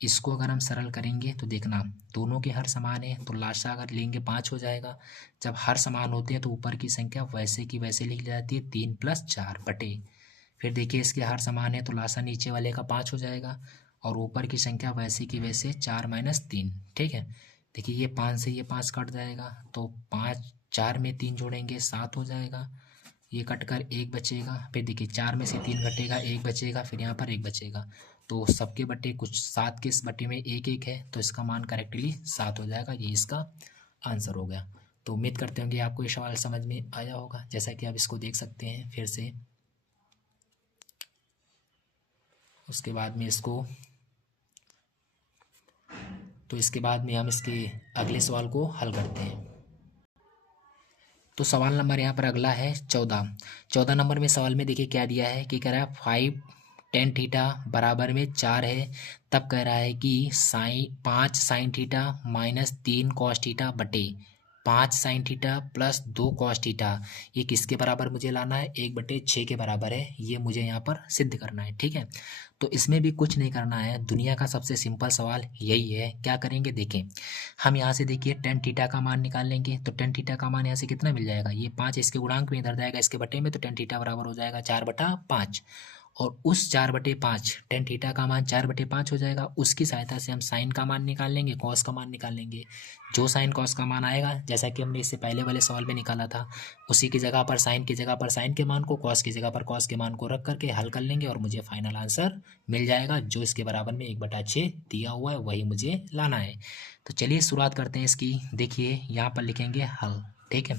इसको अगर हम सरल करेंगे तो देखना दोनों के हर समान है, तो लाशा अगर लेंगे 5 हो जाएगा। जब हर समान होते हैं तो ऊपर की संख्या वैसे की वैसे लिख जाती है 3 + 4 बटे, फिर देखिए इसके हर समान है तो लासा नीचे वाले का 5 हो जाएगा, और ऊपर की संख्या वैसे की वैसे 4 - 3, ठीक है। देखिए ये 5 से ये 5 कट जाएगा, तो 5 4 में 3 जोड़ेंगे 7 हो जाएगा, ये कटकर 1 बचेगा, फिर देखिए 4 में से 3 घटेगा 1 बचेगा, फिर यहाँ पर 1 बचेगा, तो सबके बटे कुछ 7 के इस बटे में 1 1 है, तो इसका मान करेक्टली 7 हो जाएगा, ये इसका आंसर हो गया। तो उम्मीद करते होंगे आपको ये सवाल समझ में आया होगा, जैसा कि आप इसको देख सकते हैं फिर से। उसके बाद में इसको, तो इसके बाद में हम इसके अगले सवाल को हल करते हैं। तो सवाल नंबर यहाँ पर अगला है 14 नंबर में सवाल में देखिए क्या दिया है कि कह रहा है 5 tan थीटा बराबर में 4 है, तब कह रहा है कि 5 sine theta minus 3 cos theta बटे 5 sine theta plus 2 cos theta, ये किसके बराबर मुझे लाना है 1/6 के बराबर है, ये मुझे यहाँ पर सिद्ध करना है, ठीक है। तो इसमें भी कुछ नहीं करना है, दुनिया का सबसे सिंपल सवाल यही है। क्या करेंगे देखें, हम यहाँ से देखिए tan थीटा का मान निकाल लेंगे, तो tan थीटा का मान यहाँ से कितना मिल जाएगा, ये 5 इसके गुणांक में इधर जाएगा इसके बटे में, तो tan थीटा बराबर हो जाएगा 4/5, और उस 4/5 tan थीटा का मान 4/5 हो जाएगा, उसकी सहायता से हम साइन का मान निकाल लेंगे, कॉस का मान निकाल लेंगे। जो साइन कॉस का मान आएगा जैसा कि हमने इससे पहले वाले सवाल में निकाला था, उसी की जगह पर साइन की जगह पर साइन के मान को, कॉस की जगह पर कॉस के मान को रख करके हल कर लेंगे, और मुझे फाइनल आंसर मिल जाएगा, जो इसके बराबर में 1/6 दिया हुआ है वही मुझे लाना है। तो चलिए शुरुआत करते हैं इसकी। देखिए यहाँ पर लिखेंगे हल, ठीक है।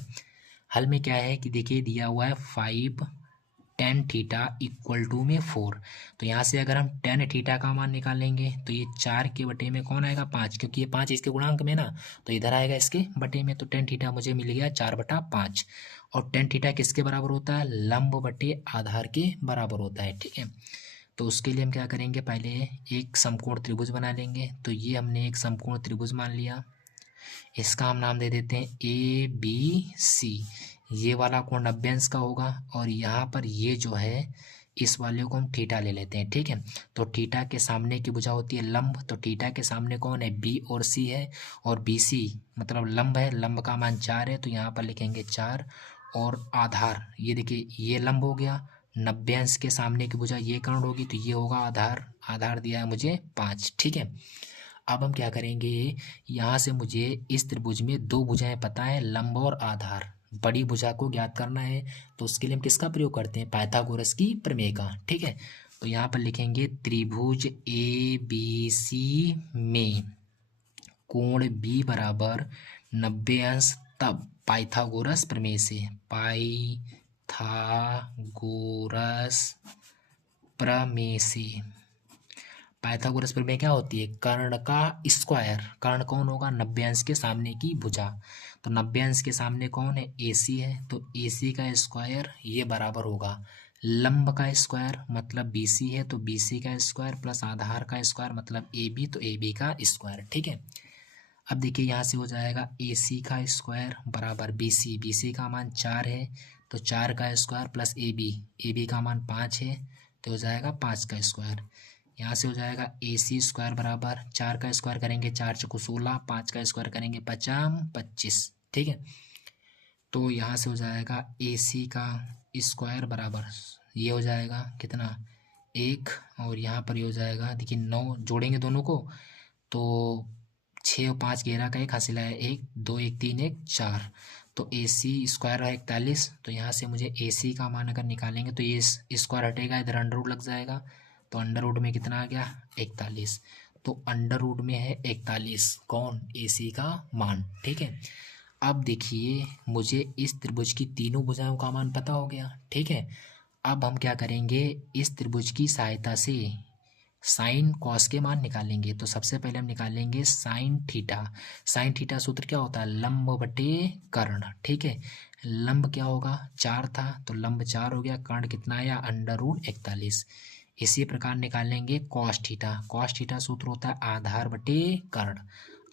हल में क्या है कि देखिए दिया हुआ है 5 tan थीटा इक्वल टू में 4, तो यहाँ से अगर हम tan थीटा का मान निकालेंगे तो ये 4 के बटे में कौन आएगा 5, क्योंकि ये 5 इसके गुणांक में ना, तो इधर आएगा इसके बटे में, तो tan थीटा मुझे मिल गया 4/5, और tan थीटा किसके बराबर होता है लंब बटे आधार के बराबर होता है, ठीक है। तो उसके लिए हम क्या करेंगे, पहले एक समकोण त्रिभुज बना लेंगे। तो ये हमने एक समकोण त्रिभुज मान लिया, इसका हम नाम दे देते हैं ABC। ये वाला कोण 90 अंश का होगा, और यहाँ पर ये जो है इस वाले को हम थीटा ले लेते हैं, ठीक है। तो थीटा के सामने की भुजा होती है लंब, तो थीटा के सामने कौन है, बी और सी है, और बी सी मतलब लंब है, लंब का मान 4 है, तो यहाँ पर लिखेंगे 4। और आधार, ये देखिए ये लंब हो गया, 90 अंश के सामने की भुजा ये कर्ण होगी, तो ये होगा आधार, आधार दिया है मुझे 5, ठीक है। अब हम क्या करेंगे, यहाँ से मुझे इस त्रिभुज में दो भुजाएं पता है, लंब और आधार, बड़ी भुजा को ज्ञात करना है, तो उसके लिए हम किसका प्रयोग करते हैं, पाइथागोरस की प्रमेय का, ठीक है। तो यहाँ पर लिखेंगे त्रिभुज ए बी सी में कोण बी बराबर 90 अंश, तब पाइथागोरस प्रमेय से, पाइथागोरस प्रमेय से, पाइथागोरस प्रमेय क्या होती है, कर्ण का स्क्वायर, कर्ण कौन होगा, 90 अंश के सामने की भुजा, तो 90 अंश के सामने कौन है, AC है, तो AC का स्क्वायर ये बराबर होगा लंब का स्क्वायर मतलब BC है, तो BC का स्क्वायर प्लस आधार का स्क्वायर मतलब AB, तो AB का स्क्वायर, ठीक है। अब देखिए यहाँ से हो जाएगा AC का स्क्वायर बराबर BC, BC का मान 4 है, तो 4 का स्क्वायर प्लस AB, AB का मान 5 है, तो हो जाएगा 5 का स्क्वायर। यहाँ से हो जाएगा AC स्क्वायर बराबर 4 का स्क्वायर करेंगे 4 चौको 16, 5 का स्क्वायर करेंगे 50 25, ठीक है। तो यहाँ से हो जाएगा AC का स्क्वायर बराबर ये हो जाएगा कितना 1, और यहाँ पर ये हो जाएगा देखिए 9, जोड़ेंगे दोनों को तो 6 और 5 11 का 1 हासिल है 1 2 1 3 1 4, तो AC स्क्वायर है 41, तो यहाँ से मुझे AC का मान अगर निकालेंगे तो ये स्क्वायर हटेगा, इधर अंडर रूट लग जाएगा, तो अंडर रूट में कितना आ गया 41, तो अंडर रूट में है 41 कौन, AC का मान, ठीक है। अब देखिए मुझे इस त्रिभुज की तीनों भुजाओं का मान पता हो गया, ठीक है। अब हम क्या करेंगे, इस त्रिभुज की सहायता से साइन कॉस के मान निकालेंगे, तो सबसे पहले हम निकालेंगे साइन थीटा। साइन थीटा सूत्र क्या होता है, लंब बटे कर्ण, ठीक है। लंब क्या होगा 4 था, तो लंब 4 हो गया, कर्ण कितना आया अंडर रूट 41। इसी प्रकार निकालेंगे कॉस थीटा, कॉस थीटा सूत्र होता है आधार बटे कर्ण,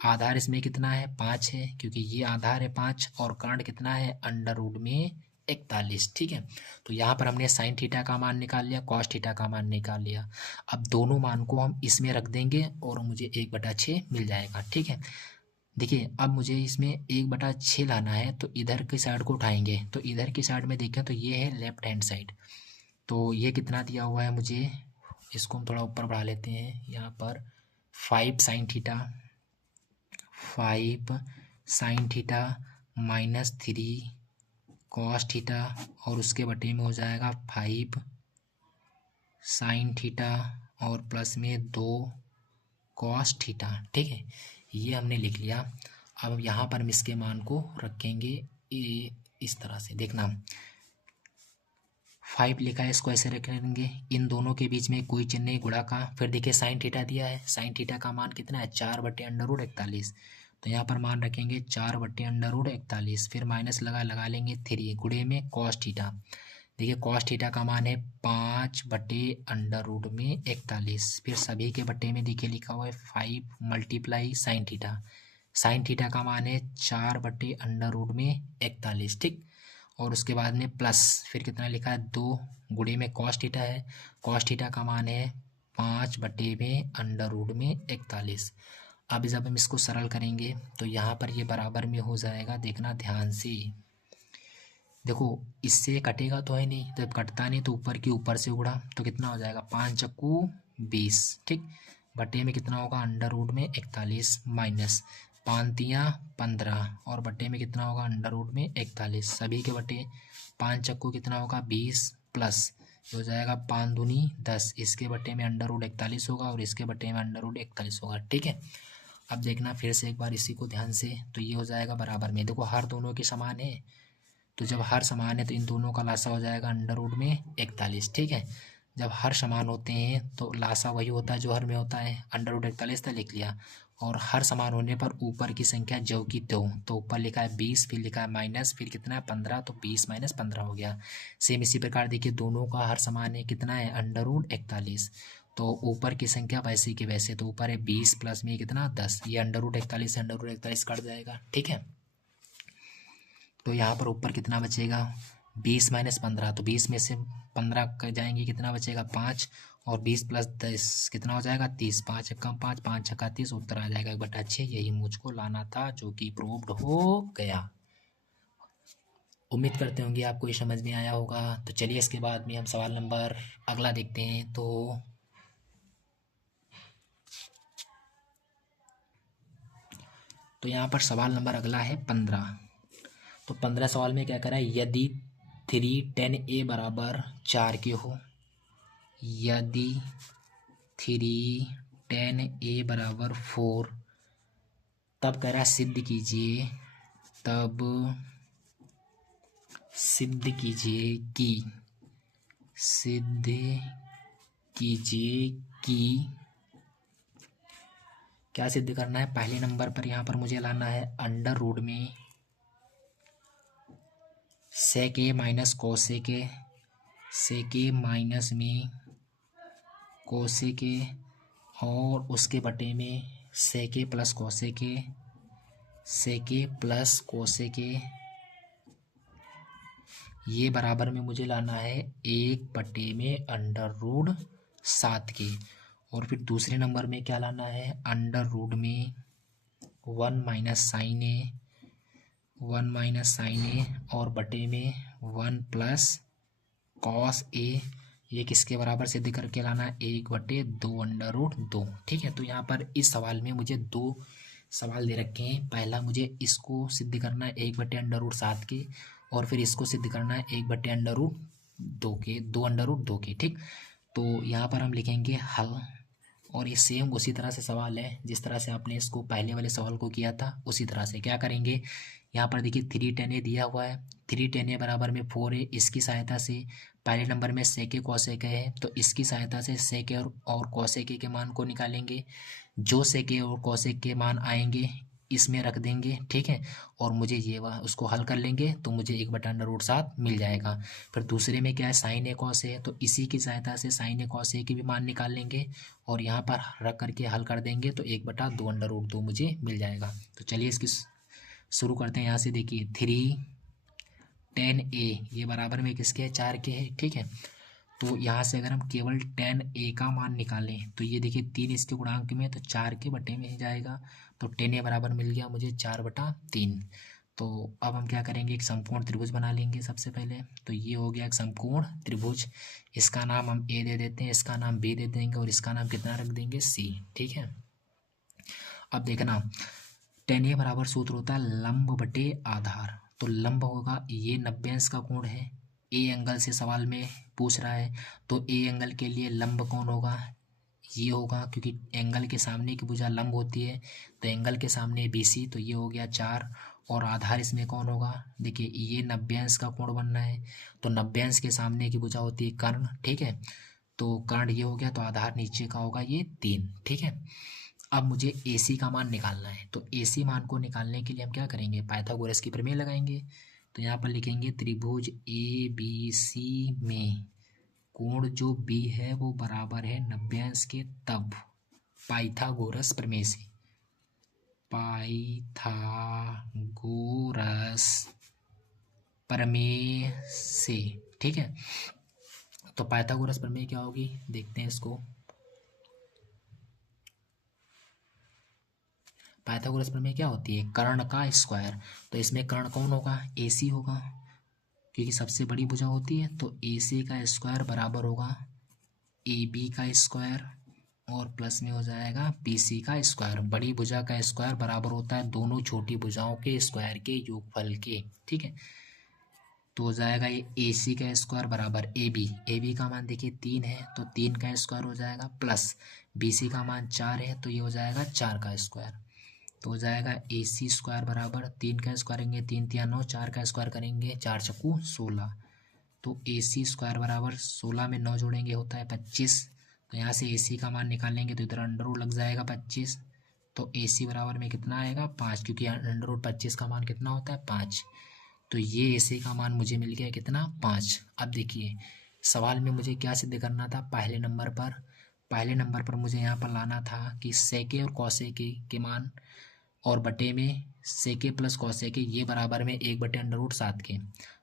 आधार इसमें कितना है 5 है, क्योंकि ये आधार है 5, और कर्ण कितना है अंडर रूट में 41, ठीक है। तो यहाँ पर हमने साइन थीटा का मान निकाल लिया, कॉस थीटा का मान निकाल लिया। अब दोनों मान को हम इसमें रख देंगे और मुझे 1/6 मिल जाएगा, ठीक है। देखिए अब मुझे इसमें 1/6 लाना है, तो इधर की साइड को उठाएंगे, तो इधर की साइड में देखें तो ये है लेफ्ट हैंड साइड, तो ये कितना दिया हुआ है मुझे, इसको हम थोड़ा ऊपर बढ़ा लेते हैं, यहाँ पर 5 sine theta, 5 sine theta -3 cos theta, और उसके बटे में हो जाएगा 5 साइन थीटा और प्लस में 2 कॉस थीटा, ठीक है। ये हमने लिख लिया। अब यहाँ पर हम इसके मान को रखेंगे इस तरह से, देखना 5 लिखा है, इसको ऐसे रख लेंगे, इन दोनों के बीच में कोई चिन्ह नहीं गुणा का, फिर देखिए साइन थीटा दिया है, साइन थीटा का मान कितना है 4/√41, तो यहाँ पर मान रखेंगे 4/√41, फिर माइनस लगा लेंगे 3 गुणे में कॉस थीटा, देखिए कॉस थीटा का मान है 5/√41, फिर सभी के बट्टे में देखिए लिखा हुआ है 5 × साइन थीटा, साइन थीटा का मान है 4/√41, ठीक। और उसके बाद में प्लस फिर कितना लिखा है 2 गुणे में कॉस थीटा है, कॉस थीटा का मान है 5/√41। अब जब हम इसको सरल करेंगे तो यहाँ पर ये बराबर में हो जाएगा, देखना ध्यान से, देखो इससे कटेगा तो है नहीं, जब कटता नहीं तो ऊपर की ऊपर से उड़ा, तो कितना हो जाएगा 5 चक्कू 20, ठीक, बटे में कितना होगा अंडर रूट में 41 माइनस 5 तियाँ 15, और बटे में कितना होगा अंडर रूट में 41, सभी के बटे 5 चक्कू कितना होगा 20 प्लस हो जाएगा 5 दूनी 10, इसके बटे में अंडर रूट 41 होगा और इसके बटे में अंडर रूट 41 होगा, ठीक है। अब देखना फिर से एक बार इसी को ध्यान से, तो ये हो जाएगा बराबर में, देखो हर दोनों के समान है, तो जब हर समान है तो इन दोनों का लासा हो जाएगा अंडर रूट में 41, ठीक है। जब हर समान होते हैं तो लासा वही होता है जो हर में होता है, अंडर रूट 41 था लिख लिया, और हर समान होने पर ऊपर की संख्या जो की त्यों, तो ऊपर लिखा है 20, फिर लिखा है माइनस, फिर कितना है 15, तो 20 - 15 हो गया। सेम इसी प्रकार देखिए दोनों का हर समान है, कितना है अंडर रूट 41, तो ऊपर की संख्या वैसे की वैसे, तो ऊपर है 20 प्लस में कितना 10, ये अंडर रूट 41 से अंडर रूट 41 कट जाएगा, ठीक है। तो यहाँ पर ऊपर कितना बचेगा 20 माइनस 15, तो 20 में से 15 कर जाएंगे, कितना बचेगा 5, और 20 प्लस 10 कितना हो जाएगा 30, 5 कम 5 5 छक्का 30, उत्तर आ जाएगा 1/6। यही मुझको लाना था जो कि प्रूव्ड हो गया। उम्मीद करते होंगे आपको ये समझ में आया होगा। तो चलिए इसके बाद में हम सवाल नंबर अगला देखते हैं। तो यहाँ पर सवाल नंबर अगला है 15। तो 15 सवाल में क्या करा है, यदि 3 10a बराबर 4 के हो, यदि 3 10a बराबर 4, तब कह रहा है सिद्ध कीजिए, तब सिद्ध कीजिए कि, सिद्ध कीजिए कि, क्या सिद्ध करना है, पहले नंबर पर यहाँ पर मुझे लाना है अंडर रूट में sec A minus cosec A, sec A minus में कोसेक ए, और उसके बटे में sec A plus cosec A, sec A plus cosec A, ये बराबर में मुझे लाना है 1 में अंडर रूट 7 के। और फिर दूसरे नंबर में क्या लाना है, अंडर रूट में 1 माइनस साइन ए, 1 माइनस साइन ए, और बटे में 1 प्लस कॉस ए। ये किसके बराबर सिद्ध करके लाना है, 1/2 अंडर रूट 2। ठीक है, तो यहाँ पर इस सवाल में मुझे 2 सवाल दे रखे हैं। पहला मुझे इसको सिद्ध करना है 1/2 अंडर रूट 7 के, और फिर इसको सिद्ध करना है 1/2 अंडर रूट 2 के, 2 अंडर रूट 2 के। ठीक, तो यहाँ पर हम लिखेंगे हल, और ये सेम उसी तरह से सवाल है जिस तरह से आपने इसको पहले वाले सवाल को किया था, उसी तरह से क्या करेंगे। यहाँ पर देखिए 3 10a दिया हुआ है, 3 10a बराबर में 4 है। इसकी सहायता से पहले नंबर में सेक ए कॉसेक है, तो इसकी सहायता से सेक ए और कॉसेक के मान को निकालेंगे। जो सेक ए और कॉसेक के मान आएंगे इसमें रख देंगे। ठीक है, और मुझे ये उसको हल कर लेंगे तो मुझे 1/√7 मिल जाएगा। फिर दूसरे में क्या है, साइन ए कॉस है, तो इसी की सहायता से साइन ए कॉस ए के भी मान निकाल लेंगे और यहाँ पर रख करके हल कर देंगे तो 1/2 मुझे मिल जाएगा। तो चलिए इसकी शुरू करते हैं। यहाँ से देखिए 3 10a ये बराबर में किसके है, 4 के है। ठीक है, तो यहाँ से अगर हम केवल 10a का मान निकालें तो ये देखिए 3 इसके गुणांक में, तो 4 के बटे में ही जाएगा। तो 10a बराबर मिल गया मुझे 4/3। तो अब हम क्या करेंगे, एक समकोण त्रिभुज बना लेंगे सबसे पहले। तो ये हो गया एक समकोण त्रिभुज, इसका नाम हम a दे देते हैं, इसका नाम b दे देंगे, और इसका नाम कितना रख देंगे, c। ठीक है, अब देखना 10a बराबर सूत्र होता है लंब बटे आधार। तो लंब होगा, ये 90 अंश का कोण है, ए एंगल से सवाल में पूछ रहा है, तो ए एंगल के लिए लंब कौन होगा, ये होगा, क्योंकि एंगल के सामने की भुजा लंब होती है, तो एंगल के सामने BC, तो ये हो गया 4। और आधार इसमें कौन होगा, देखिए ये 90 अंश का कोण बनना है, तो 90 अंश के सामने की भुजा होती है कर्ण। ठीक है, तो कर्ण ये हो गया, तो आधार नीचे का होगा ये 3। ठीक है, अब मुझे AC का मान निकालना है, तो AC मान को निकालने के लिए हम क्या करेंगे, पाइथागोरस की प्रमेय लगाएंगे। तो यहाँ पर लिखेंगे त्रिभुज ABC में कोण जो B है वो बराबर है 90 अंश के, तब पाइथागोरस प्रमेय से, पाइथागोरस प्रमेय से। ठीक है, तो पाइथागोरस प्रमेय क्या होगी, देखते हैं इसको। पाइथागोरस प्रमेय क्या होती है, कर्ण का स्क्वायर। तो इसमें कर्ण कौन होगा, AC होगा, क्योंकि सबसे बड़ी भुजा होती है, तो AC का स्क्वायर बराबर होगा AB का स्क्वायर, और प्लस में हो जाएगा BC का स्क्वायर। बड़ी भुजा का स्क्वायर बराबर होता है दोनों छोटी भुजाओं के स्क्वायर के योगफल के। ठीक है, तो हो जाएगा ये AC का स्क्वायर बराबर AB का मान देखिए 3 है, तो 3 का स्क्वायर हो जाएगा, प्लस BC का मान 4 है, तो ये हो जाएगा 4 का स्क्वायर। तो हो जाएगा AC स्क्वायर बराबर 3 का स्क्वायर करेंगे 3 3 9, 4 का स्क्वायर करेंगे 4 चक्कू 16, तो AC स्क्वायर बराबर 16 में 9 जोड़ेंगे होता है 25। तो यहाँ से AC का मान निकालेंगे तो इधर अंडर रूट लग जाएगा 25, तो AC बराबर में कितना आएगा 5, क्योंकि अंडर रूट 25 का मान कितना होता है 5। तो ये AC का मान मुझे मिल गया कितना 5। अब देखिए सवाल में मुझे क्या सिद्ध करना था, पहले नंबर पर मुझे यहाँ पर लाना था कि सेके और कॉसेके के मान और बटे में सेके प्लस कौसेके ये बराबर में 1/√7 के।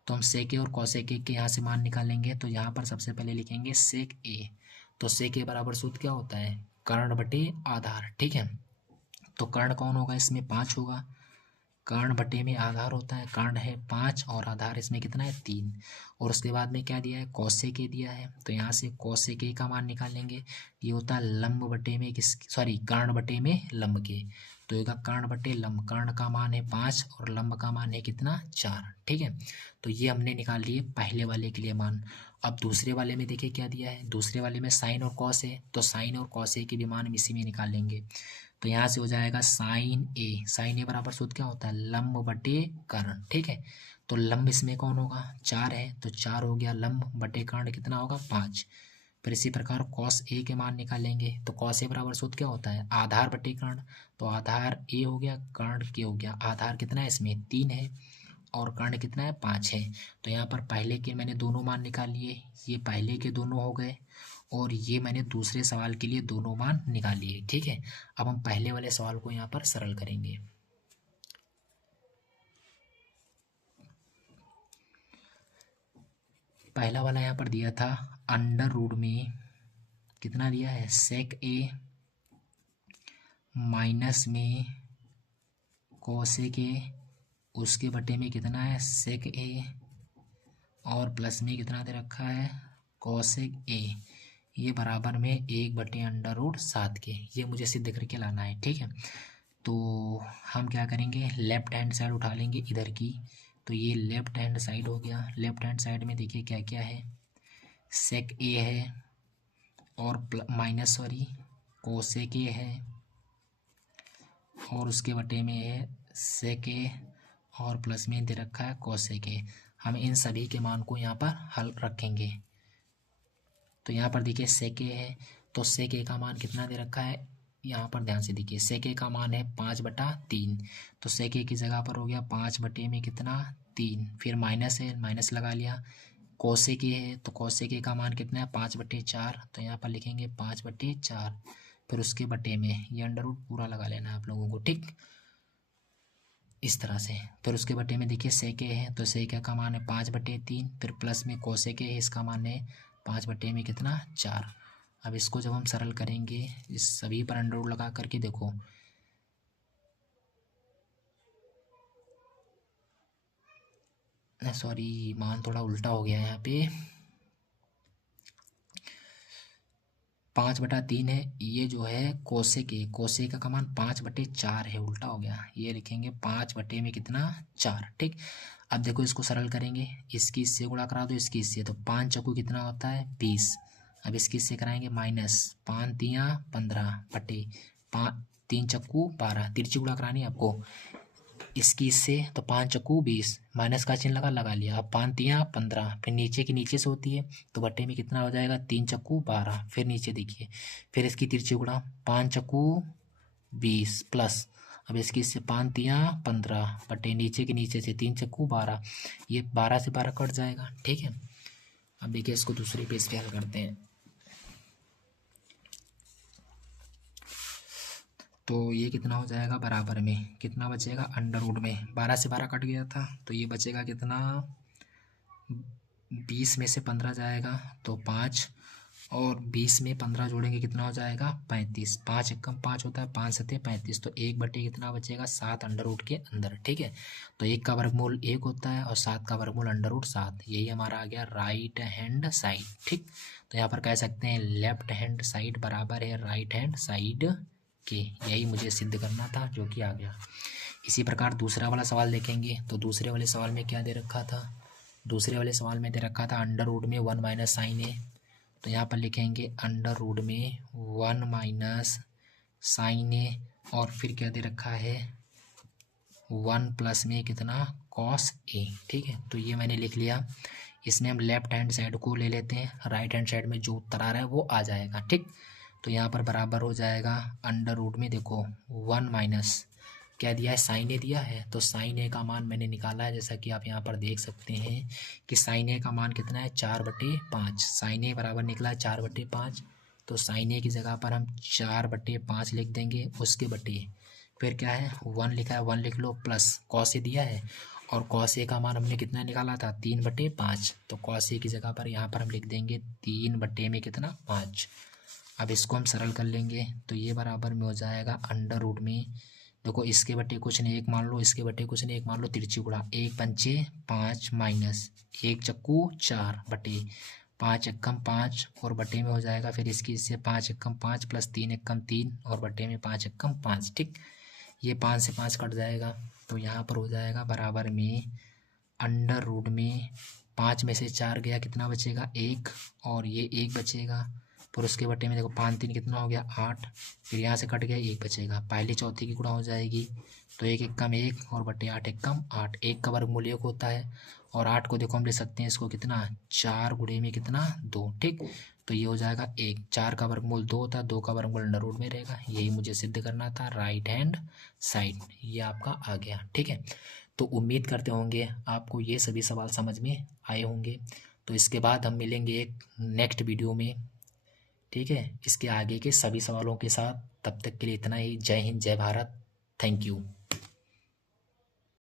तो हम सेके और कौसेके के यहाँ से मान निकालेंगे। तो यहाँ पर सबसे पहले लिखेंगे सेक ए। तो सेक ए बराबर सूत्र क्या होता है, कर्ण बटे आधार। ठीक है, तो कर्ण कौन होगा, इसमें 5 होगा। कर्ण बटे में आधार होता है, कर्ण है 5 और आधार इसमें कितना है 3। और उसके बाद में क्या दिया है, कौसेके दिया है। तो यहाँ से कौसेके का मान निकालेंगे। ये होता है लंब बटे में कर्ण बटे में लंब के। तो ये कर्ण बटे लंब, कर्ण का मान है 5 और लंब का मान है कितना 4। ठीक है, तो ये हमने निकाल लिए पहले वाले के लिए मान। अब दूसरे वाले में देखिए क्या दिया है, दूसरे वाले में साइन और कॉस है। तो साइन और कॉस के भी मान हम इसी में निकाल लेंगे। तो यहाँ से हो जाएगा साइन ए बराबर सूत्र क्या होता है, लंब बटे कर्ण। ठीक है, तो लंब इसमें कौन होगा 4 है, तो 4 हो गया लंब बटे कर्ण कितना होगा 5। फिर इसी प्रकार कॉस ए के मान निकालेंगे। तो कॉस ए बराबर सूत्र क्या होता है, आधार बटे कर्ण। तो आधार ए हो गया, कर्ण के हो गया। आधार कितना है इसमें 3 है और कर्ण कितना है 5 है। तो यहाँ पर पहले के मैंने दोनों मान निकाल लिए, ये पहले के दोनों हो गए और ये मैंने दूसरे सवाल के लिए दोनों मान निकाल लिए। ठीक है, अब हम पहले वाले सवाल को यहाँ पर सरल करेंगे। पहला वाला यहाँ पर दिया था अंडर रूट में कितना दिया है, सेक ए माइनस में कोसेक ए, उसके बटे में कितना है सेक ए और प्लस में कितना दे रखा है कोसेक ए, ये बराबर में 1/√7 के। ये मुझे सिद्ध करके लाना है। ठीक है, तो हम क्या करेंगे, लेफ्ट हैंड साइड उठा लेंगे इधर की। तो ये लेफ्ट हैंड साइड हो गया। लेफ्ट हैंड साइड में देखिए क्या क्या है, सेक ए है और कोसेक ए है और उसके बटे में है सेक ए और प्लस में दे रखा है कोसेक ए। हम इन सभी के मान को यहाँ पर हल रखेंगे। तो यहाँ पर देखिए सेक ए है, तो सेक ए का मान कितना दे रखा है, यहाँ पर ध्यान से देखिए सेक ए का मान है 5/3। तो सेक ए की जगह पर हो गया 5 बटे में कितना 3, फिर माइनस है माइनस लगा लिया। कोसेक ए है, तो कोसेक ए का मान कितना है 5/4। तो यहाँ पर लिखेंगे 5/4, फिर उसके बटे में ये अंडर रूट पूरा लगा लेना है आप लोगों को। ठीक, इस तरह से। फिर उसके बटे में देखिए सेक ए है, तो सेक ए का मान है 5/3, फिर प्लस में कोसेक ए है, इसका मान है 5 बटे में कितना 4। अब इसको जब हम सरल करेंगे, इस सभी पर अंडर रूट लगा करके देखो, सॉरी मान थोड़ा उल्टा हो गया यहाँ पे, 5/3 है। ये जो है कोसेक का मान 5/4 है, उल्टा हो गया। ये लिखेंगे 5 बटे में कितना 4। ठीक, अब देखो इसको सरल करेंगे, इसकी इससे गुणा करा दो इसकी इससे, तो 5 चक्कू कितना होता है 20। अब इसकी इससे कराएंगे माइनस 5 तिया 15 बटे 3 चक्कू 12, तिरछी गुणा करानी है आपको इसकी इससे, तो 5 चक्कू 20, माइनस का चिन्ह लगा लिया। अब 5 तिया 15, फिर नीचे की नीचे से होती है तो बटे में कितना हो जाएगा 3 चक्कू 12, फिर नीचे देखिए, फिर इसकी तिरछी गुणा 5 चक्कू 20 प्लस, अब इसकी इससे 5 तिया 15 बटे नीचे के नीचे से 3 चक्कू 12, ये 12 से 12 कट जाएगा। ठीक है, अब देखिए इसको दूसरे पेज पे हल करते हैं। तो ये कितना हो जाएगा, बराबर में कितना बचेगा, अंडर रूट में 12 से 12 कट गया था, तो ये बचेगा कितना 20 में से 15 जाएगा तो 5 और 20 में 15 जोड़ेंगे कितना हो जाएगा 35। 5 एकम 5 होता है, 5 सते 35, तो 1 बटे कितना बचेगा 7 अंडर रूट के अंदर। ठीक है, तो 1 का वर्गमूल 1 होता है और 7 का वर्गमूल अंडर रूट 7, यही हमारा आ गया राइट हैंड साइड। ठीक, तो यहाँ पर कह सकते हैं लेफ्ट हैंड साइड बराबर है राइट हैंड साइड के, यही मुझे सिद्ध करना था जो कि आ गया। इसी प्रकार दूसरा वाला सवाल देखेंगे। तो दूसरे वाले सवाल में क्या दे रखा था, दूसरे वाले सवाल में दे रखा था अंडर रूट में 1 माइनस साइन ए। तो यहाँ पर लिखेंगे अंडर रूट में 1 माइनस साइन ए और फिर क्या दे रखा है 1 प्लस में कितना कॉस ए। ठीक है, तो ये मैंने लिख लिया। इसमें हम लेफ्ट हैंड साइड को ले लेते हैं, राइट हैंड साइड में जो उत्तर आ रहा है वो आ जाएगा। ठीक, तो यहाँ पर बराबर हो जाएगा अंडर रूट में देखो 1 माइनस क्या दिया है साइन ए दिया है, तो साइन ए का मान मैंने निकाला है, जैसा कि आप यहाँ पर देख सकते हैं कि साइन ए का मान कितना है 4/5। साइन ए बराबर निकला है 4/5, तो साइन ए की जगह पर हम 4/5 लिख देंगे, उसके बटे फिर क्या है 1 लिखा है, 1 लिख लो प्लस कॉस ए दिया है, और कॉस ए का मान हमने कितना निकाला था 3/5, तो कॉस ए की जगह पर यहाँ पर हम लिख देंगे 3/5। अब इसको हम सरल कर लेंगे तो ये बराबर में हो जाएगा अंडर रूट में, देखो इसके बटे कुछ नहीं 1 मान लो, इसके बटे कुछ नहीं 1 मान लो, तिरछी गुणा 1 पंचे 5 माइनस 1 चक्कू 4 बटे 5 एकम 5 और बटे में हो जाएगा फिर इसकी इससे 5 एकम 5 प्लस 3 एकम 3 और बटे में 5 एकम 5। ठीक, ये 5 से 5 कट जाएगा तो यहाँ पर हो जाएगा बराबर में अंडर रूट में 5 में से 4 गया कितना बचेगा 1 और ये 1 बचेगा, फिर उसके बटे में देखो 5 3 कितना हो गया 8, फिर यहाँ से कट गया 1 बचेगा, पहली चौथी की गुणा हो जाएगी तो 1 एकम 1 और बटे 8 एकम 8, 1 का वर्गमूल 1 होता है और 8 को देखो हम ले सकते हैं इसको कितना 4 गुणे में कितना 2। ठीक, तो ये हो जाएगा 1, 4 का वर्गमूल 2 होता है, 2 का वर्गमूल अंडर रूट में रहेगा, यही मुझे सिद्ध करना था राइट हैंड साइड, ये आपका आ गया। ठीक है, तो उम्मीद करते होंगे आपको ये सभी सवाल समझ में आए होंगे, तो इसके बाद हम मिलेंगे एक नेक्स्ट वीडियो में। ठीक है, इसके आगे के सभी सवालों के साथ, तब तक के लिए इतना ही। जय हिंद, जय भारत, थैंक यू।